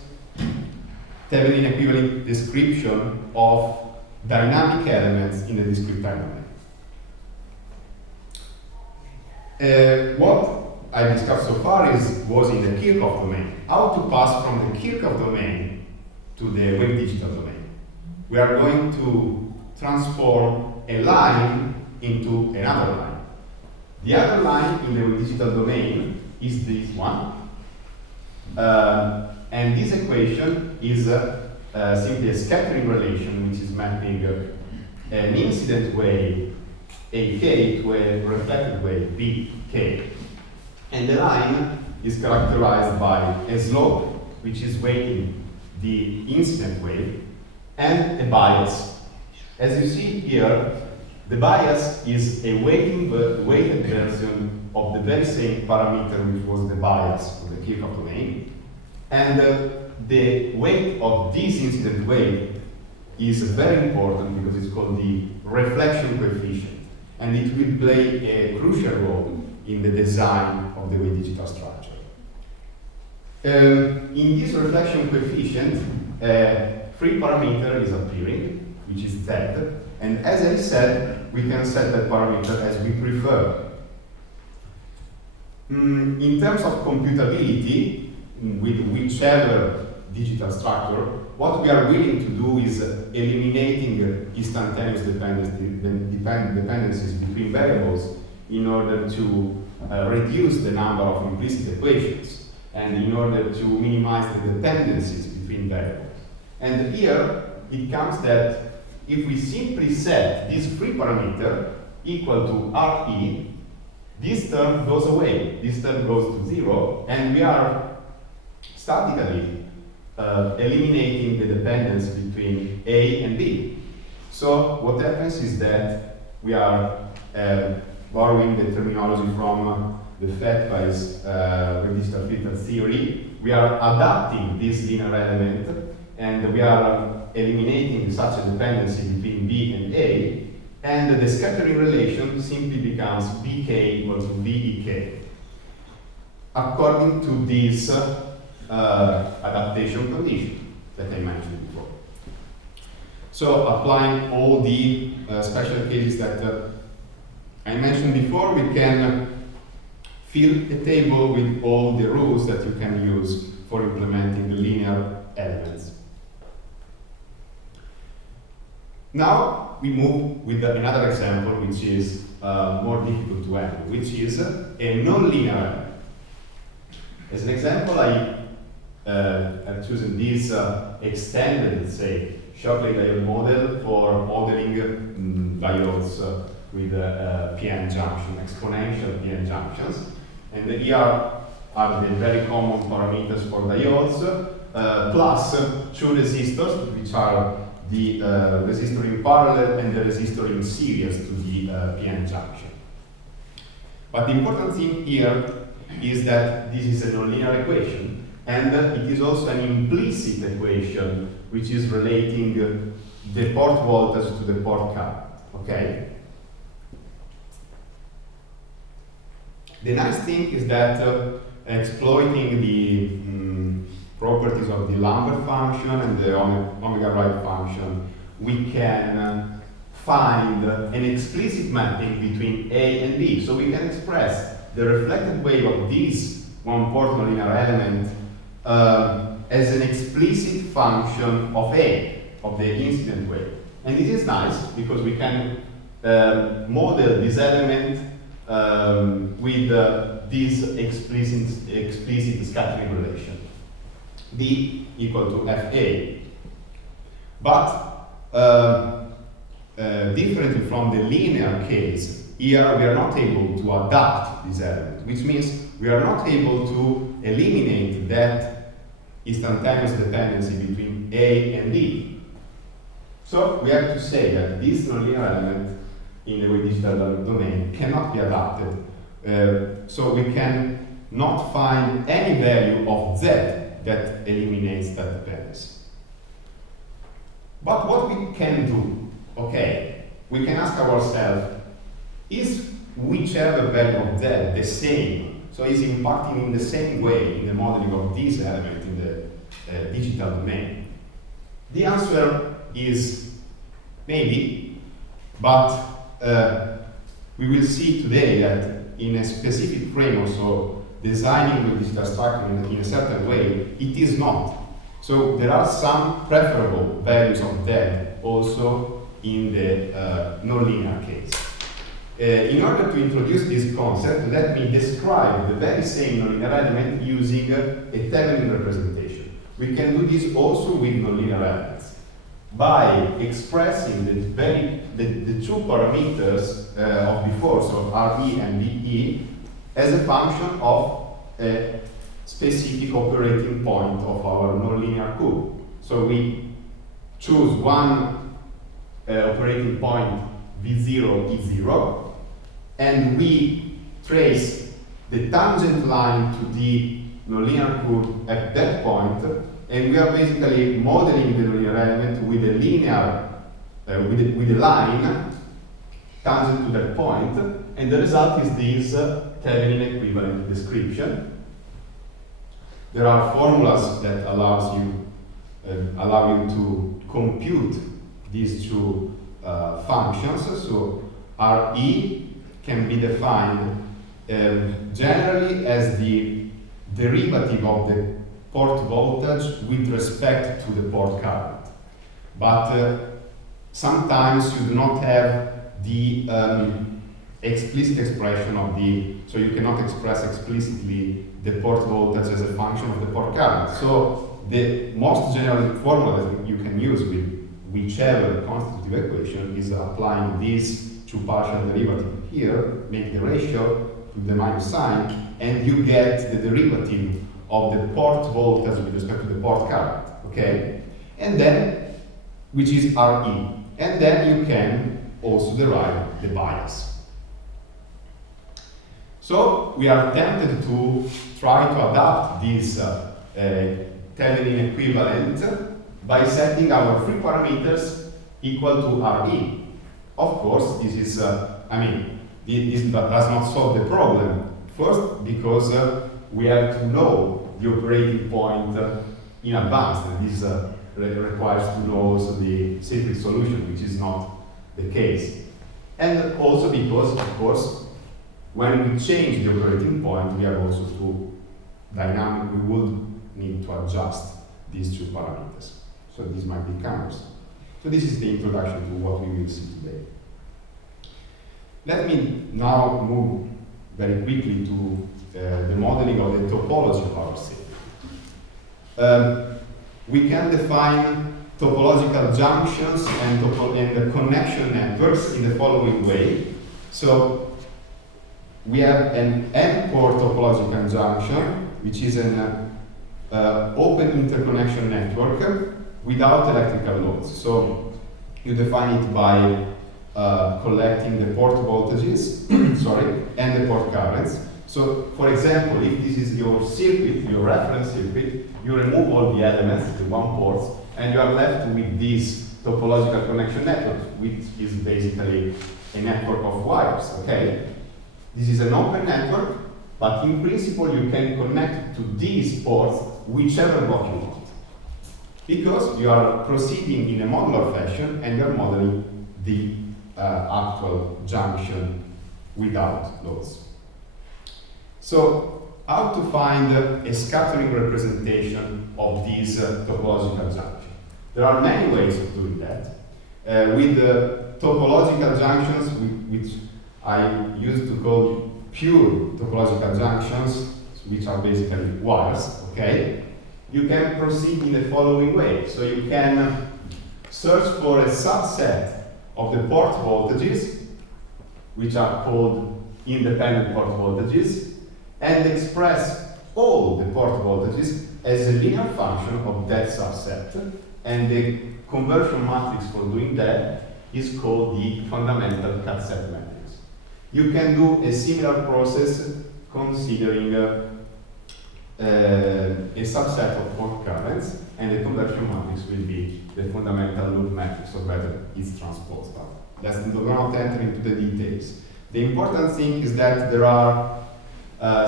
Thevenin equivalent description of dynamic elements in the discrete time domain. What I discussed so far was in the Kirchhoff domain. How to pass from the Kirchhoff domain to the wave digital domain. We are going to transform a line into another line. The other line in the wave digital domain is this one. And this equation is simply a scattering relation, which is mapping an incident wave AK to a reflected wave BK. And the line is characterized by a slope, which is weighting the incident wave, and a bias. As you see here, the bias is a weighted version of the very same parameter which was the bias of the Kirchhoff domain. And the weight of this incident wave is very important because it's called the reflection coefficient. And it will play a crucial role in the design of the wave digital structure. In this reflection coefficient, free parameter is appearing, which is Z, and as I said, we can set that parameter as we prefer. In terms of computability, with whichever digital structure, what we are willing to do is eliminating instantaneous dependencies between variables in order to reduce the number of implicit equations and in order to minimize the dependencies between variables. And here it comes that if we simply set this free parameter equal to Re, this term goes away, this term goes to 0, and we are statically eliminating the dependence between A and B. So what happens is that we are borrowing the terminology from the fact-wise digital filter theory. We are adapting this linear element and we are eliminating such a dependency between B and A, and the scattering relation simply becomes Bk equals to Vek according to this adaptation condition that I mentioned before. So applying all the special cases that I mentioned before, we can fill a table with all the rules that you can use for implementing the linear elements. Now we move with another example which is more difficult to handle, which is a nonlinear element. As an example, I've chosen this extended, let's say, Shockley diode model for modeling diodes with PN junction, exponential PN junctions. And here are the very common parameters for diodes, plus two resistors, which are the resistor in parallel and the resistor in series to the PN junction. But the important thing here is that this is a nonlinear equation, and it is also an implicit equation which is relating the port voltage to the port current. Okay? The nice thing is that exploiting the properties of the Lambert function and the omega right function, we can find an explicit mapping between A and B. So we can express the reflected wave of this one-port nonlinear element as an explicit function of A, of the incident wave. And this is nice because we can model this element with this explicit scattering relation, D equal to Fa. But differently from the linear case, here we are not able to adapt this element, which means we are not able to eliminate that instantaneous dependency between A and B. So we have to say that this nonlinear element in the digital domain cannot be adapted. So we can not find any value of Z that eliminates that dependency. But what we can do, okay, we can ask ourselves, is whichever value of Z the same? So is it impacting in the same way in the modeling of this element in the digital domain? The answer is maybe, but we will see today that in a specific frame, also designing the digital structure in a certain way, it is not. So there are some preferable values of Z also in the nonlinear case. In order to introduce this concept, let me describe the very same nonlinear element using a Thevenin representation. We can do this also with nonlinear elements by expressing the two parameters of before, so Re and Ve, as a function of a specific operating point of our nonlinear curve. So we choose one operating point V0, E0, and we trace the tangent line to the nonlinear curve at that point, and we are basically modeling the nonlinear element with a linear, with a line tangent to that point, and the result is this Thevenin equivalent description. There are formulas that allow you to compute these two functions. So Re can be defined generally as the derivative of the port voltage with respect to the port current. But sometimes you do not have the explicit expression of the, so you cannot express explicitly the port voltage as a function of the port current. So the most general formula that you can use with whichever constitutive equation is applying these two partial derivatives here, make the ratio to the minus sign, and you get the derivative of the port voltage with respect to the port current, okay? And then, which is RE. And then you can also derive the bias. So we are tempted to try to adapt this Thevenin equivalent by setting our free parameters equal to RE. Of course, this is, this does not solve the problem. First, because we have to know the operating point in advance, and this requires to know also the secret solution, which is not the case. And also because, of course, when we change the operating point, we have also to we would need to adjust these two parameters. So this might be cumbersome. So this is the introduction to what we will see today. Let me now move very quickly to the modeling of the topology of our system. We can define topological junctions and the connection networks in the following way. So we have an M-port topological junction, which is an open interconnection network without electrical loads. So you define it by collecting the port voltages, and the port currents. So, for example, if this is your circuit, your reference circuit, you remove all the elements, the one ports, and you are left with this topological connection network, which is basically a network of wires, okay? This is an open network, but in principle you can connect to these ports whichever block you want. Because you are proceeding in a modular fashion and you are modeling the actual junction without loads. So, how to find a scattering representation of this topological junction? There are many ways of doing that. With the topological junctions, which I used to call pure topological junctions, which are basically wires, okay? You can proceed in the following way. So you can search for a subset of the port voltages, which are called independent port voltages, and express all the port voltages as a linear function of that subset. And the conversion matrix for doing that is called the fundamental cut-set matrix. You can do a similar process considering a subset of port currents, and the conversion matrix will be the fundamental loop matrix, or better, its transpose. But let's not enter into the details. The important thing is that there are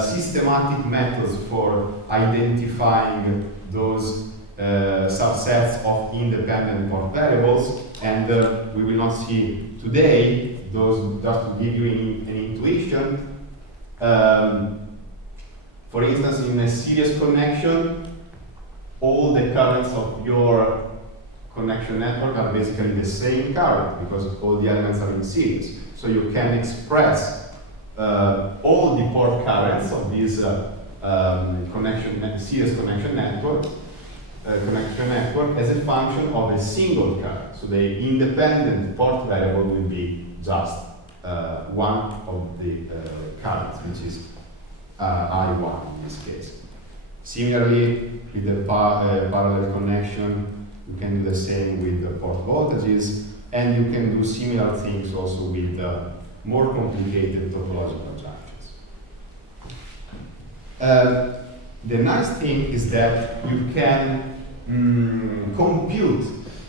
systematic methods for identifying those subsets of independent port variables, and we will not see today those, just to give you an intuition. For instance, in a series connection, all the currents of your connection network are basically the same current because all the elements are in series. So you can express all the port currents of this series connection network as a function of a single current. So the independent port variable will be just one of the currents, which is I1 in this case. Similarly, with the parallel connection, you can do the same with the port voltages, and you can do similar things also with more complicated topological junctions. The nice thing is that you can compute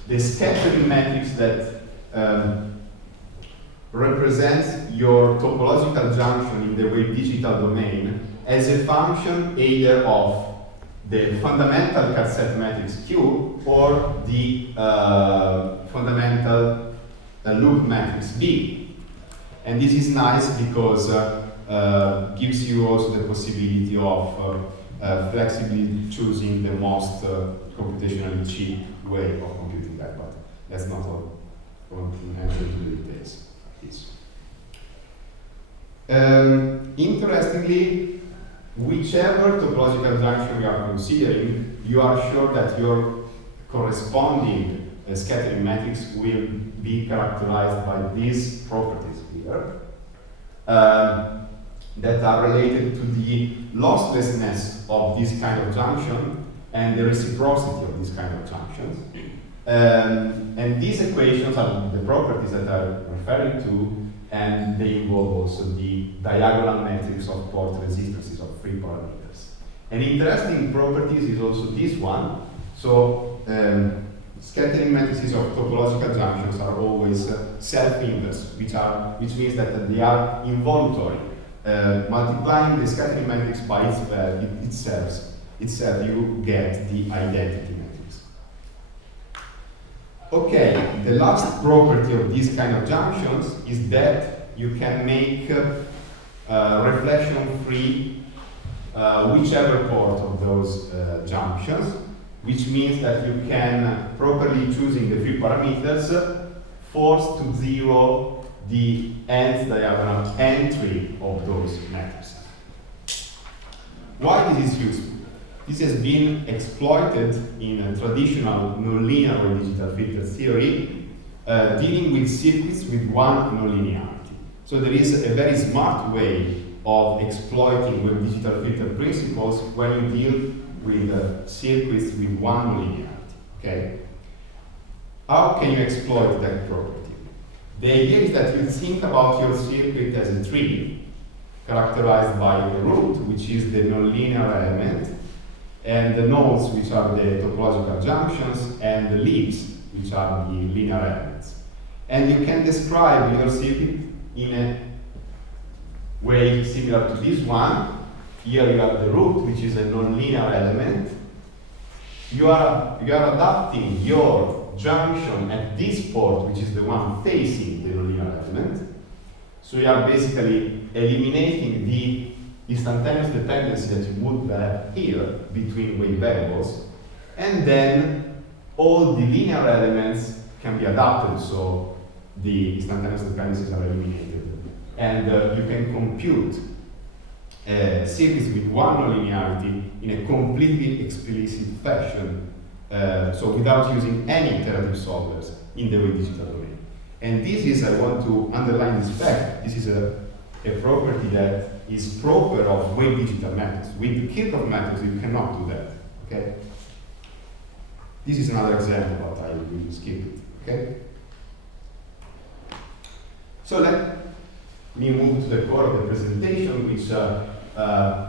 the scattering matrix that represents your topological junction in the wave digital domain as a function either of the fundamental cut-set matrix Q or the fundamental loop matrix B. And this is nice because gives you also the possibility of flexibly choosing the most computationally cheap way of computing that, but let's not enter into the details. Interestingly, whichever topological junction you are considering, you are sure that your corresponding scattering matrix will be characterized by these properties here that are related to the losslessness of this kind of junction and the reciprocity of this kind of junctions. And these equations are the properties that I'm referring to, and they involve also the diagonal matrix of port resistances of free parameters. An interesting property is also this one. So scattering matrices of topological junctions are always self-inverse, which means that they are involuntary. Multiplying the scattering matrix by itself, you get the identity matrix. Okay, the last property of these kind of junctions is that you can make reflection-free whichever port of those junctions, which means that you can, properly choosing the free parameters, force to zero the nth diagonal entry of those matrices. Why this is useful? This has been exploited in traditional nonlinear digital filter theory, dealing with circuits with one nonlinearity. So there is a very smart way of exploiting wave digital filter principles when you deal with circuits with one nonlinearity. Okay? How can you exploit that property? The idea is that you think about your circuit as a tree, characterized by the root, which is the nonlinear element, and the nodes, which are the topological junctions, and the leaves, which are the linear elements. And you can describe your circuit in a way similar to this one. Here you have the root, which is a nonlinear element. You are adapting your junction at this port, which is the one facing the nonlinear element. So you are basically eliminating the instantaneous dependency that you would have here between wave variables, and then all the linear elements can be adapted, so the instantaneous dependencies are eliminated. And you can compute circuits with one nonlinearity in a completely explicit fashion, so without using any iterative solvers in the wave digital domain. And this is, I want to underline this fact, this is a property that is proper of wave digital methods. With the Kirchhoff methods, you cannot do that. Okay? This is another example, but I will skip it. Okay? So let me move to the core of the presentation, which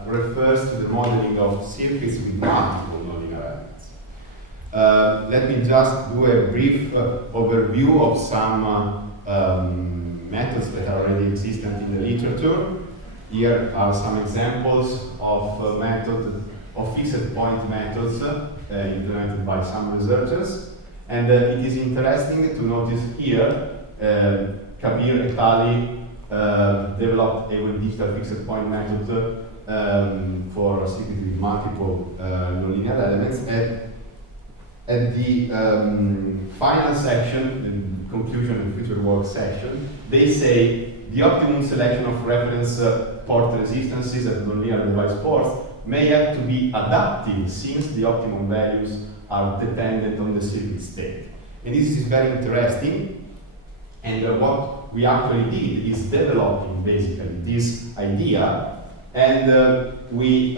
refers to the modeling of circuits with multiple nonlinear elements. Let me just do a brief overview of some methods that are already existent in the literature. Here are some examples of methods of fixed point methods implemented by some researchers. And it is interesting to notice here, Kabir et al. Developed a wave digital fixed point method for circuits with multiple nonlinear elements. At the final section, the conclusion and future work section, they say the optimum selection of reference port resistances at nonlinear device ports may have to be adaptive, since the optimum values are dependent on the circuit state. And this is very interesting. And what we actually did is developing basically this idea, and we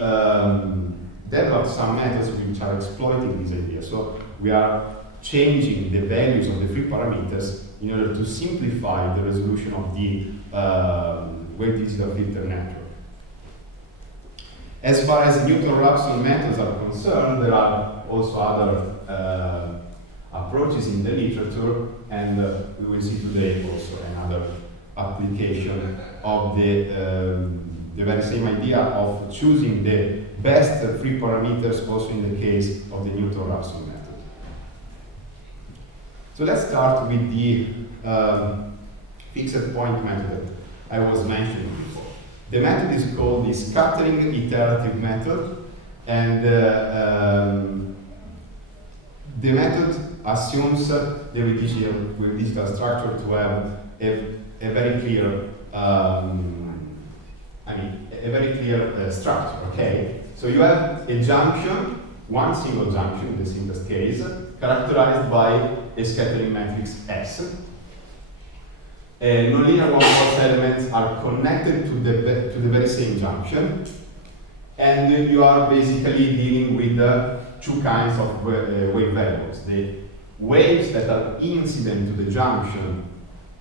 developed some methods which are exploiting this idea. So we are changing the values of the free parameters in order to simplify the resolution of the wave digital filter network. As far as Newton-Raphson methods are concerned, there are also other approaches in the literature, and we will see today also another application of the very same idea of choosing the best free parameters also in the case of the Newton-Raphson method. So let's start with the fixed point method I was mentioning before. The method is called the scattering iterative method, and the method assumes the wave digital structure to have a very clear I mean, a very clear structure, okay? So you have a junction, one single junction in the simplest case, characterized by a scattering matrix S. Nonlinear one-force elements are connected to the very same junction, and you are basically dealing with two kinds of wave variables. The waves that are incident to the junction,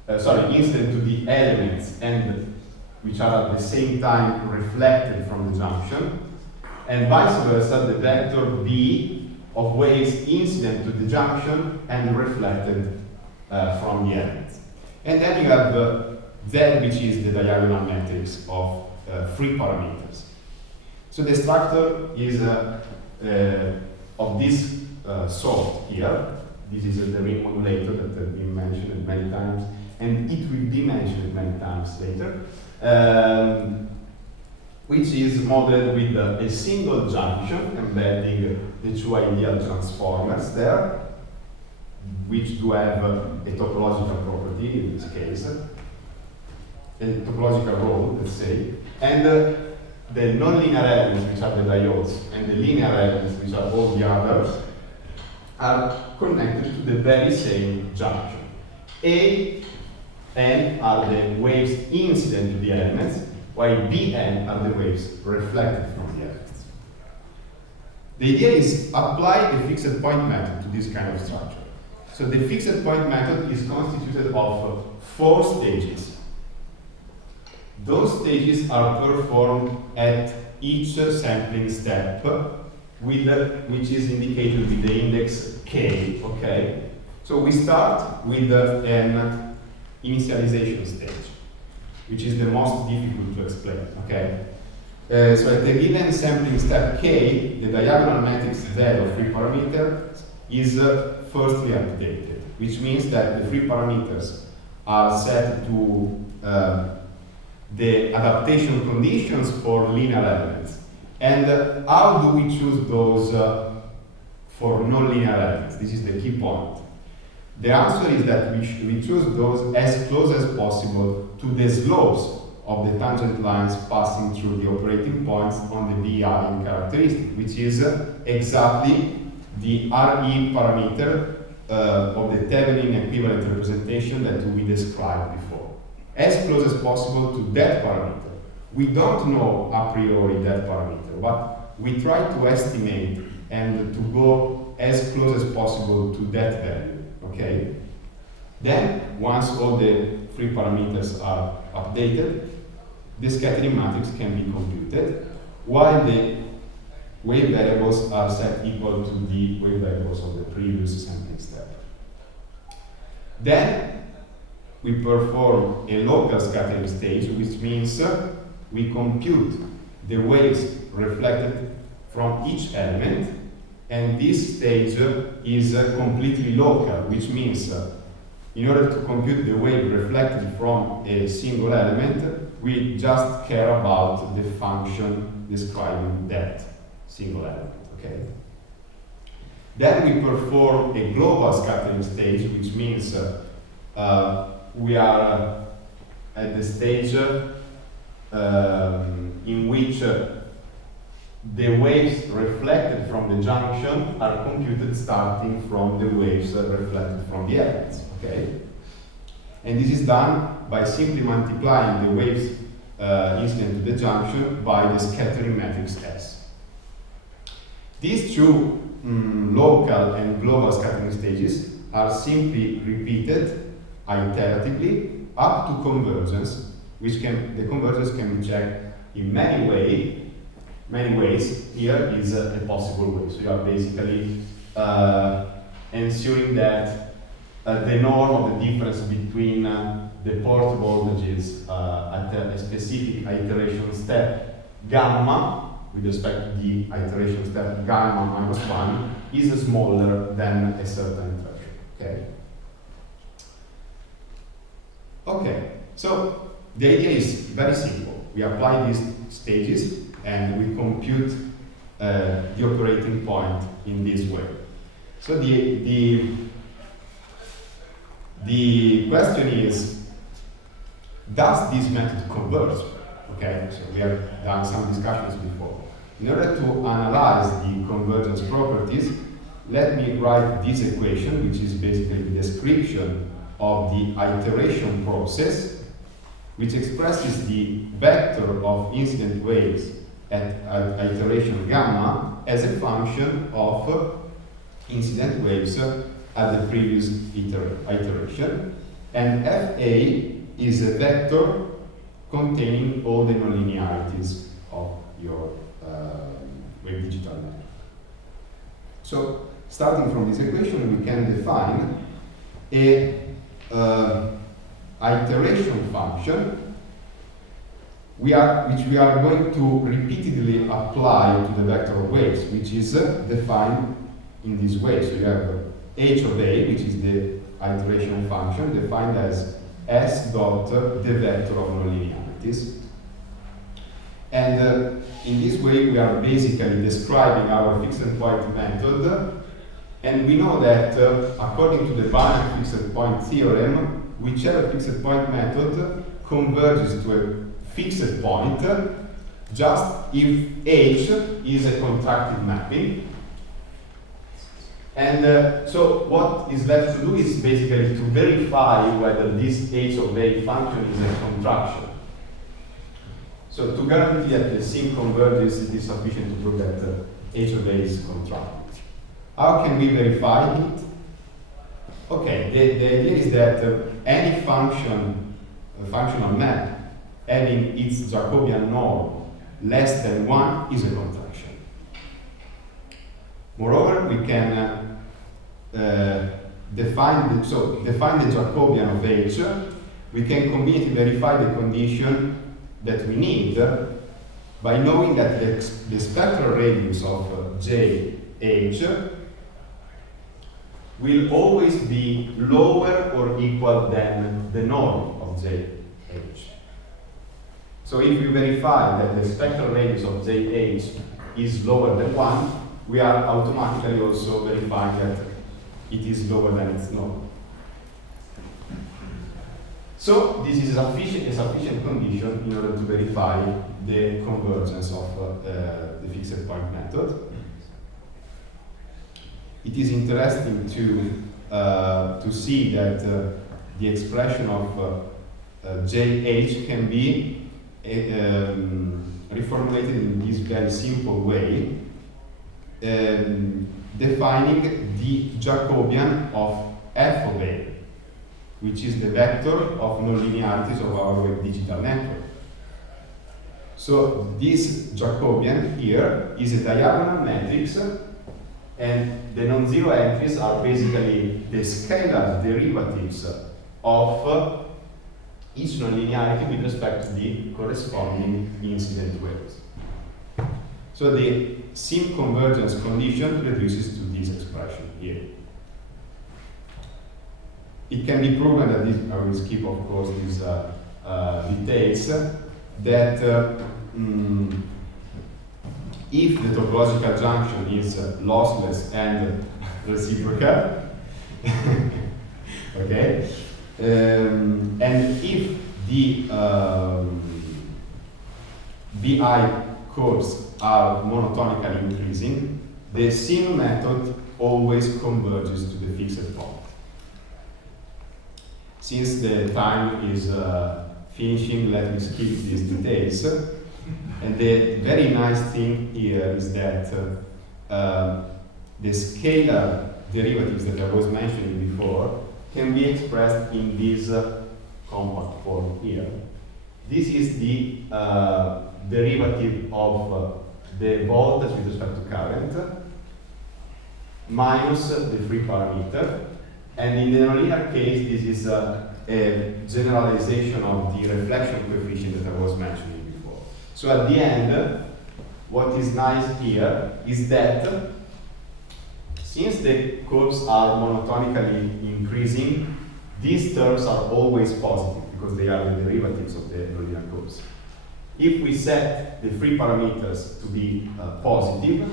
incident to the elements, and which are at the same time reflected from the junction, and vice versa, the vector B of waves incident to the junction and reflected from the elements. And then you have Z, which is the diagonal matrix of free parameters. So the structure is of this sort here. This is the ring modulator that has been mentioned many times, and it will be mentioned many times later, which is modeled with a single junction embedding the two ideal transformers there, which do have a topological property in this case, a topological role, let's say, and the nonlinear elements, which are the diodes, and the linear elements, which are all the others, are connected to the very same junction. A and are the waves incident to the elements, while B and are the waves reflected from the elements. The idea is apply a fixed point method to this kind of structure. So the fixed point method is constituted of 4 stages. Those stages are performed at each sampling step, which is indicated with the index K, okay? So we start with an initialization stage, which is the most difficult to explain, okay? So at the given sampling step K, the diagonal matrix Z of free parameters is firstly updated, which means that the free parameters are set to the adaptation conditions for linear elements. And how do we choose those for nonlinear elements? This is the key point. The answer is that we choose those as close as possible to the slopes of the tangent lines passing through the operating points on the VI characteristic, which is exactly the RE parameter of the Thevenin equivalent representation that we described before. As close as possible to that parameter. We don't know a priori that parameter, but we try to estimate and to go as close as possible to that value, okay? Then, once all the free parameters are updated, the scattering matrix can be computed, while the wave variables are set equal to the wave variables of the previous sampling step. Then, we perform a local scattering stage, which means we compute the waves reflected from each element, and this stage is completely local, which means in order to compute the wave reflected from a single element, we just care about the function describing that single element, okay? Then we perform a global scattering stage, which means we are at the stage in which the waves reflected from the junction are computed starting from the waves reflected from the elements, okay? And this is done by simply multiplying the waves incident to the junction by the scattering matrix S. These two local and global scattering stages are simply repeated iteratively up to convergence, which the convergence can be checked in many ways. Here is a possible way. So you are basically ensuring that the norm of the difference between the port voltages at a specific iteration step gamma, with respect to the iteration step gamma minus 1, is smaller than a certain threshold. Okay. Okay. So the idea is very simple. We apply these stages and we compute the operating point in this way. So the question is, does this method converge? Okay, so we have done some discussions before. In order to analyze the convergence properties, let me write this equation, which is basically the description of the iteration process, which expresses the vector of incident waves at iteration gamma as a function of incident waves at the previous iteration. And Fa is a vector containing all the nonlinearities of your wave digital network. So, starting from this equation, we can define a iteration function which we are going to repeatedly apply to the vector of waves, which is defined in this way. So you have h of a, which is the iteration function, defined as s dot the vector of nonlinearities. And in this way, we are basically describing our fixed point method. And we know that according to the binary fixed point theorem, whichever fixed point method converges to a fixed point just if H is a contracted mapping. And so what is left to do is basically to verify whether this H of A function is a contraction. So to guarantee that the sim converges, it is sufficient to prove that H of A is contracted. How can we verify it? Okay, the idea is that any functional map having its Jacobian norm less than 1 is a contraction. Moreover, we can define the Jacobian of H. We can conveniently verify the condition that we need by knowing that the spectral radius of JH will always be lower or equal than the norm of JH. So if we verify that the spectral radius of JH is lower than 1, we are automatically also verifying that it is lower than its norm. So this is a sufficient condition in order to verify the convergence of the fixed point method. It is interesting to see that the expression of JH can be reformulated in this very simple way, defining the Jacobian of F of A, which is the vector of nonlinearities of our wave digital network. So this Jacobian here is a diagonal matrix, and the non-zero entries are basically the scalar derivatives of each nonlinearity with respect to the corresponding incident waves. So the sim convergence condition reduces to this expression here. It can be proven that this, I will skip of course these details, that if the topological junction is lossless and reciprocal, okay, and if the BI curves are monotonically increasing, the sim method always converges to the fixed point. Since the time is finishing, let me skip these details. And the very nice thing here is that the scalar derivatives that I was mentioning before can be expressed in this compact form here. This is the derivative of the voltage with respect to current minus the free parameter. And in the nonlinear case, this is a generalization of the reflection coefficient that I was mentioning before. So at the end, what is nice here is that since the curves are monotonically increasing, these terms are always positive because they are the derivatives of the nonlinear curves. If we set the free parameters to be positive,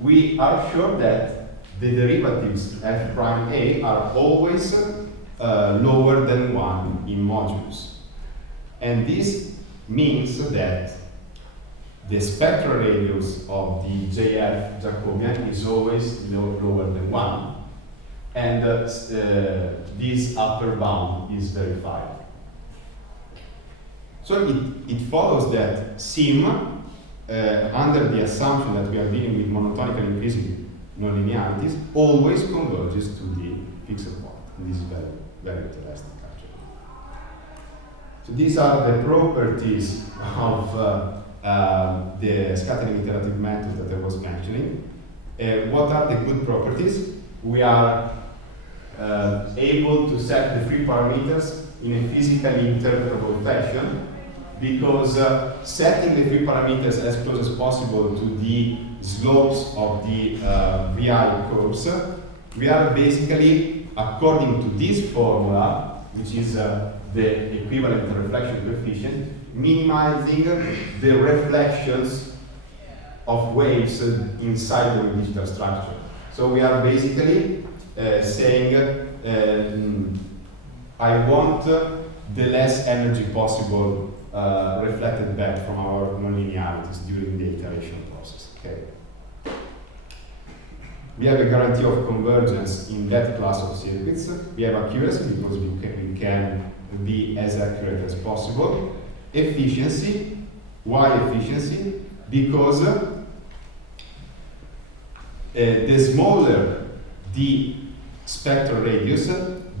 we are sure that the derivatives f prime a are always lower than 1 in modulus. And this means that the spectral radius of the JF Jacobian is always lower than 1, and this upper bound is verified. So it follows that SIM, under the assumption that we are dealing with monotonically increasing nonlinearities, always converges to the fixed point. And this is very, very interesting, actually. So these are the properties of the scattering iterative method that I was mentioning. What are the good properties? We are able to set the free parameters in a physically interpretable fashion, because setting the free parameters as close as possible to the slopes of the VI curves, we are basically, according to this formula, which is the equivalent reflection coefficient, minimizing the reflections of waves inside the digital structure. So we are basically saying, I want the less energy possible reflected back from our nonlinearities during the iteration process. Okay. We have a guarantee of convergence in that class of circuits. We have accuracy because we can be as accurate as possible. Efficiency. Why efficiency? Because the smaller the spectral radius,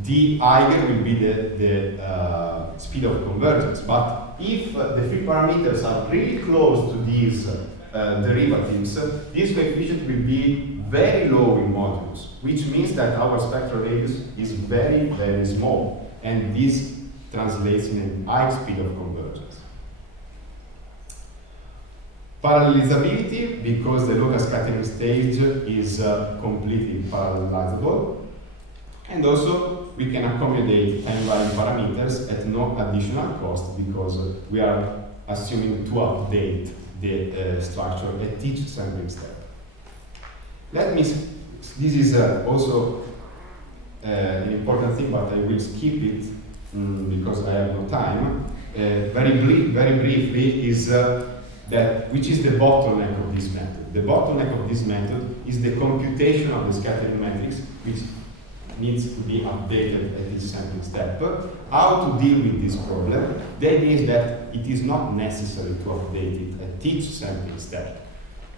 the higher will be the speed of convergence. But if the free parameters are really close to these derivatives, this coefficient will be very low in modulus, which means that our spectral radius is very, very small, and this translates in a high speed of convergence. Parallelizability, because the local scattering stage is completely parallelizable. And also, we can accommodate time-varying parameters at no additional cost, because we are assuming to update the structure at each sampling step. This is also an important thing, but I will skip it because I have no time. Very briefly is that which is the bottleneck of this method. The bottleneck of this method is the computation of the scattering matrix, which needs to be updated at each sampling step. How to deal with this problem? The idea is that it is not necessary to update it at each sampling step.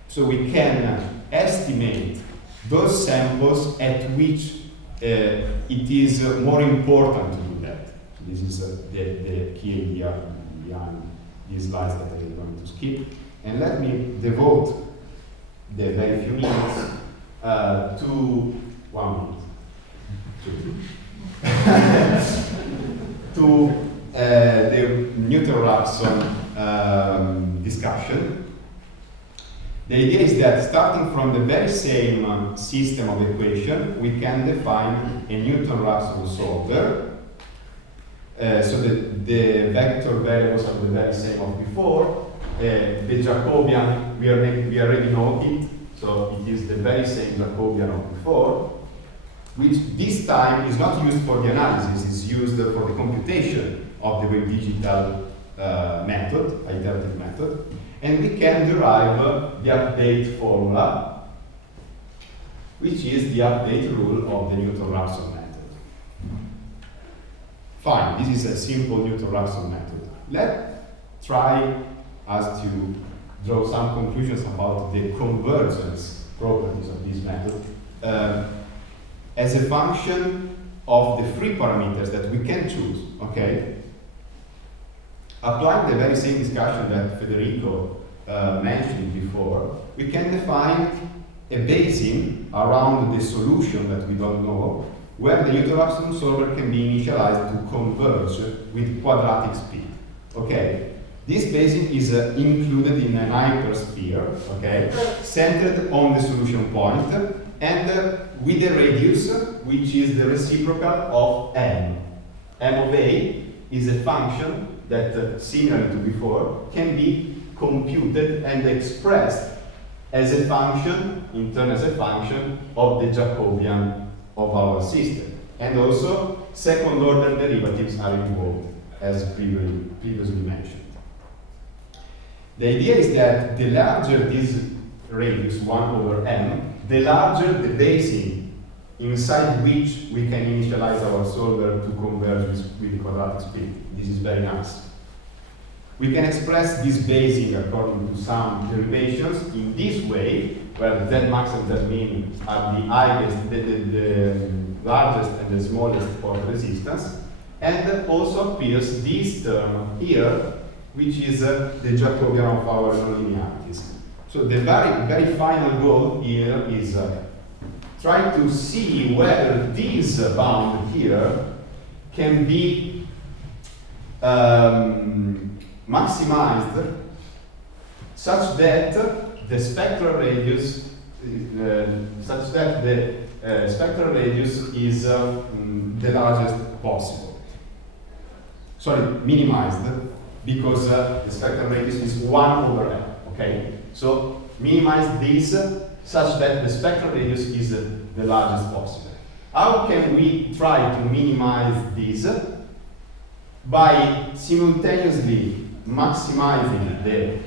So we can estimate those samples at which it is more important to do that. This is the key idea behind these slides that I'm going to skip. And let me devote the very few minutes to 1 minute. To the Newton-Raphson discussion. The idea is that starting from the very same system of equation, we can define a Newton-Raphson solver. So the vector variables are the very same as before. The Jacobian, we already know it, so it is the very same Jacobian of before, which this time is not used for the analysis, it's used for the computation of the wave digital method, iterative method. And we can derive the update formula, which is the update rule of the Newton-Raphson method. Fine, this is a simple Newton-Raphson method. Let's try us to draw some conclusions about the convergence properties of this method as a function of the free parameters that we can choose, okay? Applying the very same discussion that Federico mentioned before, we can define a basin around the solution that we don't know, where the Newton-Raphson solver can be initialized to converge with quadratic speed. Okay, this basin is included in an hypersphere, okay, centered on the solution point, and with a radius which is the reciprocal of m. M of A is a function that, similar to before, can be computed and expressed as a function, in turn as a function, of the Jacobian of our system. And also, second order derivatives are involved, as previously mentioned. The idea is that the larger this radius, 1 over m, the larger the basin inside which we can initialize our solver to converge with the quadratic split. This is very nice. We can express this basing according to some derivations in this way, where Z max and Z min are the highest, the largest and the smallest port resistance, and also appears this term here, which is the Jacobian of our nonlinearities. So the very final goal here is try to see whether this bound here can be maximized such that the spectral radius is the largest possible. Sorry, minimized, because the spectral radius is 1 over m. Okay, so minimize this such that the spectral radius is the largest possible. How can we try to minimize this? By simultaneously maximizing the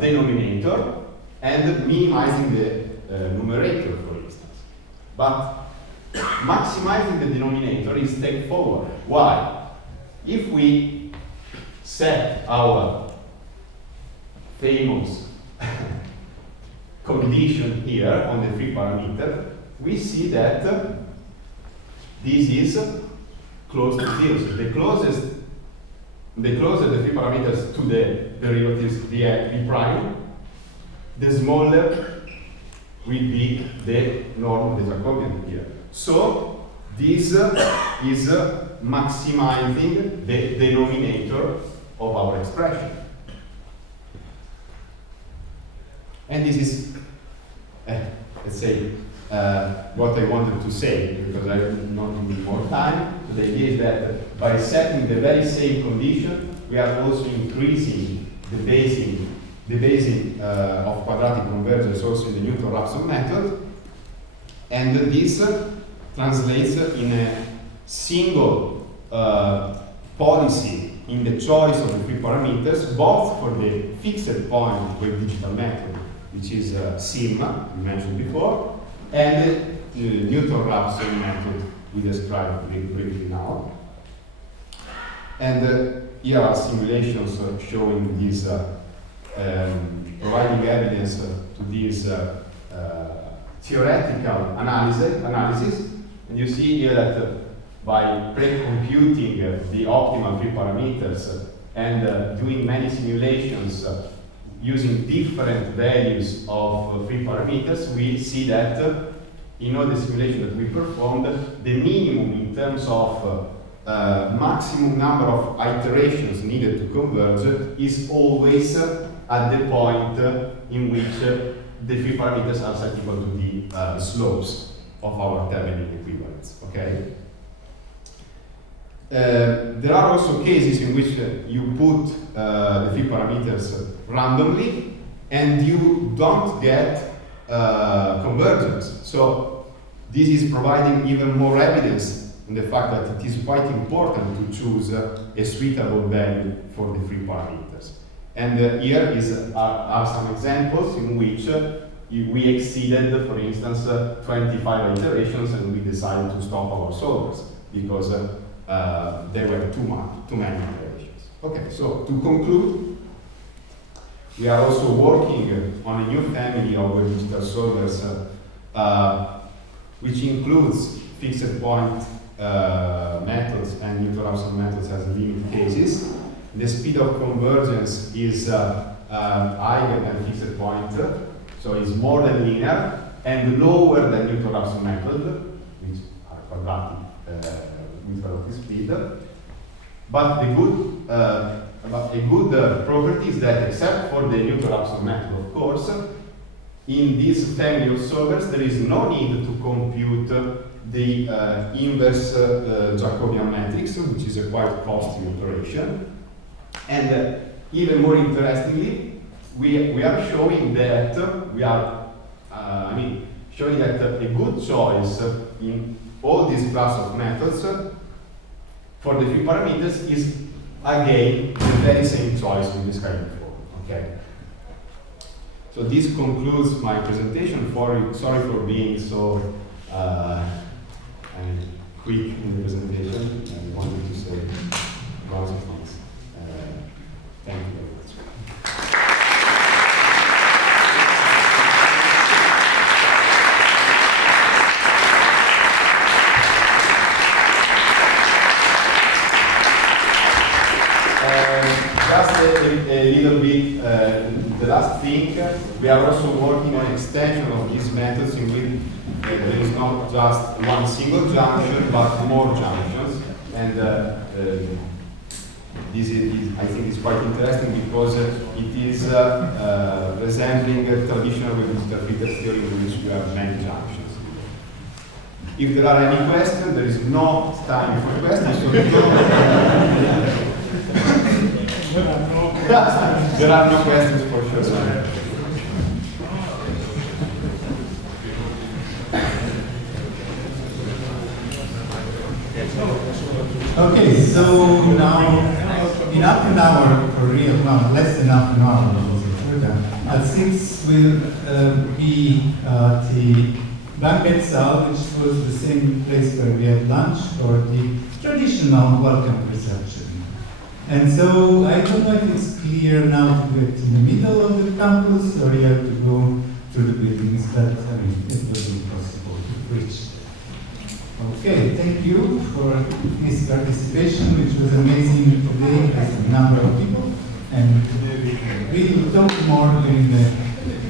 denominator and minimizing the numerator, for instance. But maximizing the denominator is straightforward. Why? If we set our famous condition here on the free parameter, we see that this is close to 0. So the closer the free parameters to the derivatives v prime, the smaller will be the norm of the Jacobian here. So this is maximizing the denominator of our expression. And this is, let's say, what I wanted to say, because I not need more time. So the idea is that by setting the very same condition, we are also increasing the basing of quadratic convergence also in the Newton-Raphson method. And this translates in a single policy in the choice of the free parameters, both for the fixed point wave digital method, which is SIM, we mentioned before, and the Newton-Raphson method we described briefly now. And here are simulations showing this, providing evidence to this theoretical analysis. And you see here that by pre-computing the optimal free parameters and doing many simulations using different values of free parameters, we see that in all the simulations that we performed, the minimum in terms of maximum number of iterations needed to converge is always at the point in which the free parameters are set equal to the slopes of our Thevenin equivalents. Okay. There are also cases in which you put the free parameters randomly and you don't get convergence. So this is providing even more evidence in the fact that it is quite important to choose a suitable value for the free parameters. And here are some examples in which we exceeded, for instance, 25 iterations, and we decided to stop our solvers because there were too many iterations. Okay, so to conclude, we are also working on a new family of digital solvers, which includes fixed point methods and Newton-Raphson methods as limit cases. The speed of convergence is higher than fixed point, so it's more than linear, and lower than Newton-Raphson method, which are quadratic with velocity speed. But a good property is that, except for the Newton-Raphson method, of course, in this family of solvers there is no need to compute the inverse Jacobian matrix, which is a quite costly operation. And even more interestingly, we are showing that showing that a good choice in all these class of methods for the free parameters is again the very same choice we described before. Okay, So this concludes my presentation. Sorry for being so quick in the presentation. I wanted to say lots of things. Thank you very much. Just a little bit, the last thing, we are also working on extension of these methods in which there is not just one single junction, but more junctions. And this is, I think, is quite interesting because it is resembling a traditional reduced filter theory in which we have many junctions. If there are any questions, there is no time for questions. So there are no questions for sure. Okay, so now in half an hour, or real, well, less than half an hour, at 6 will be the banquet saal, which was the same place where we had lunch for the traditional welcome reception. And so I don't know if it's clear now to get in the middle of the campus or you have to go through the buildings, but I mean, it will be possible to reach. Okay, thank you for this participation, which was amazing today as a number of people, and we will talk more during the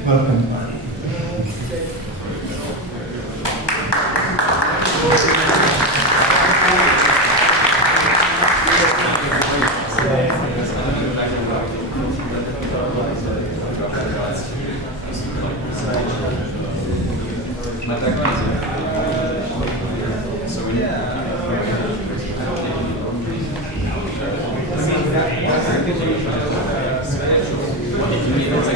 welcome part.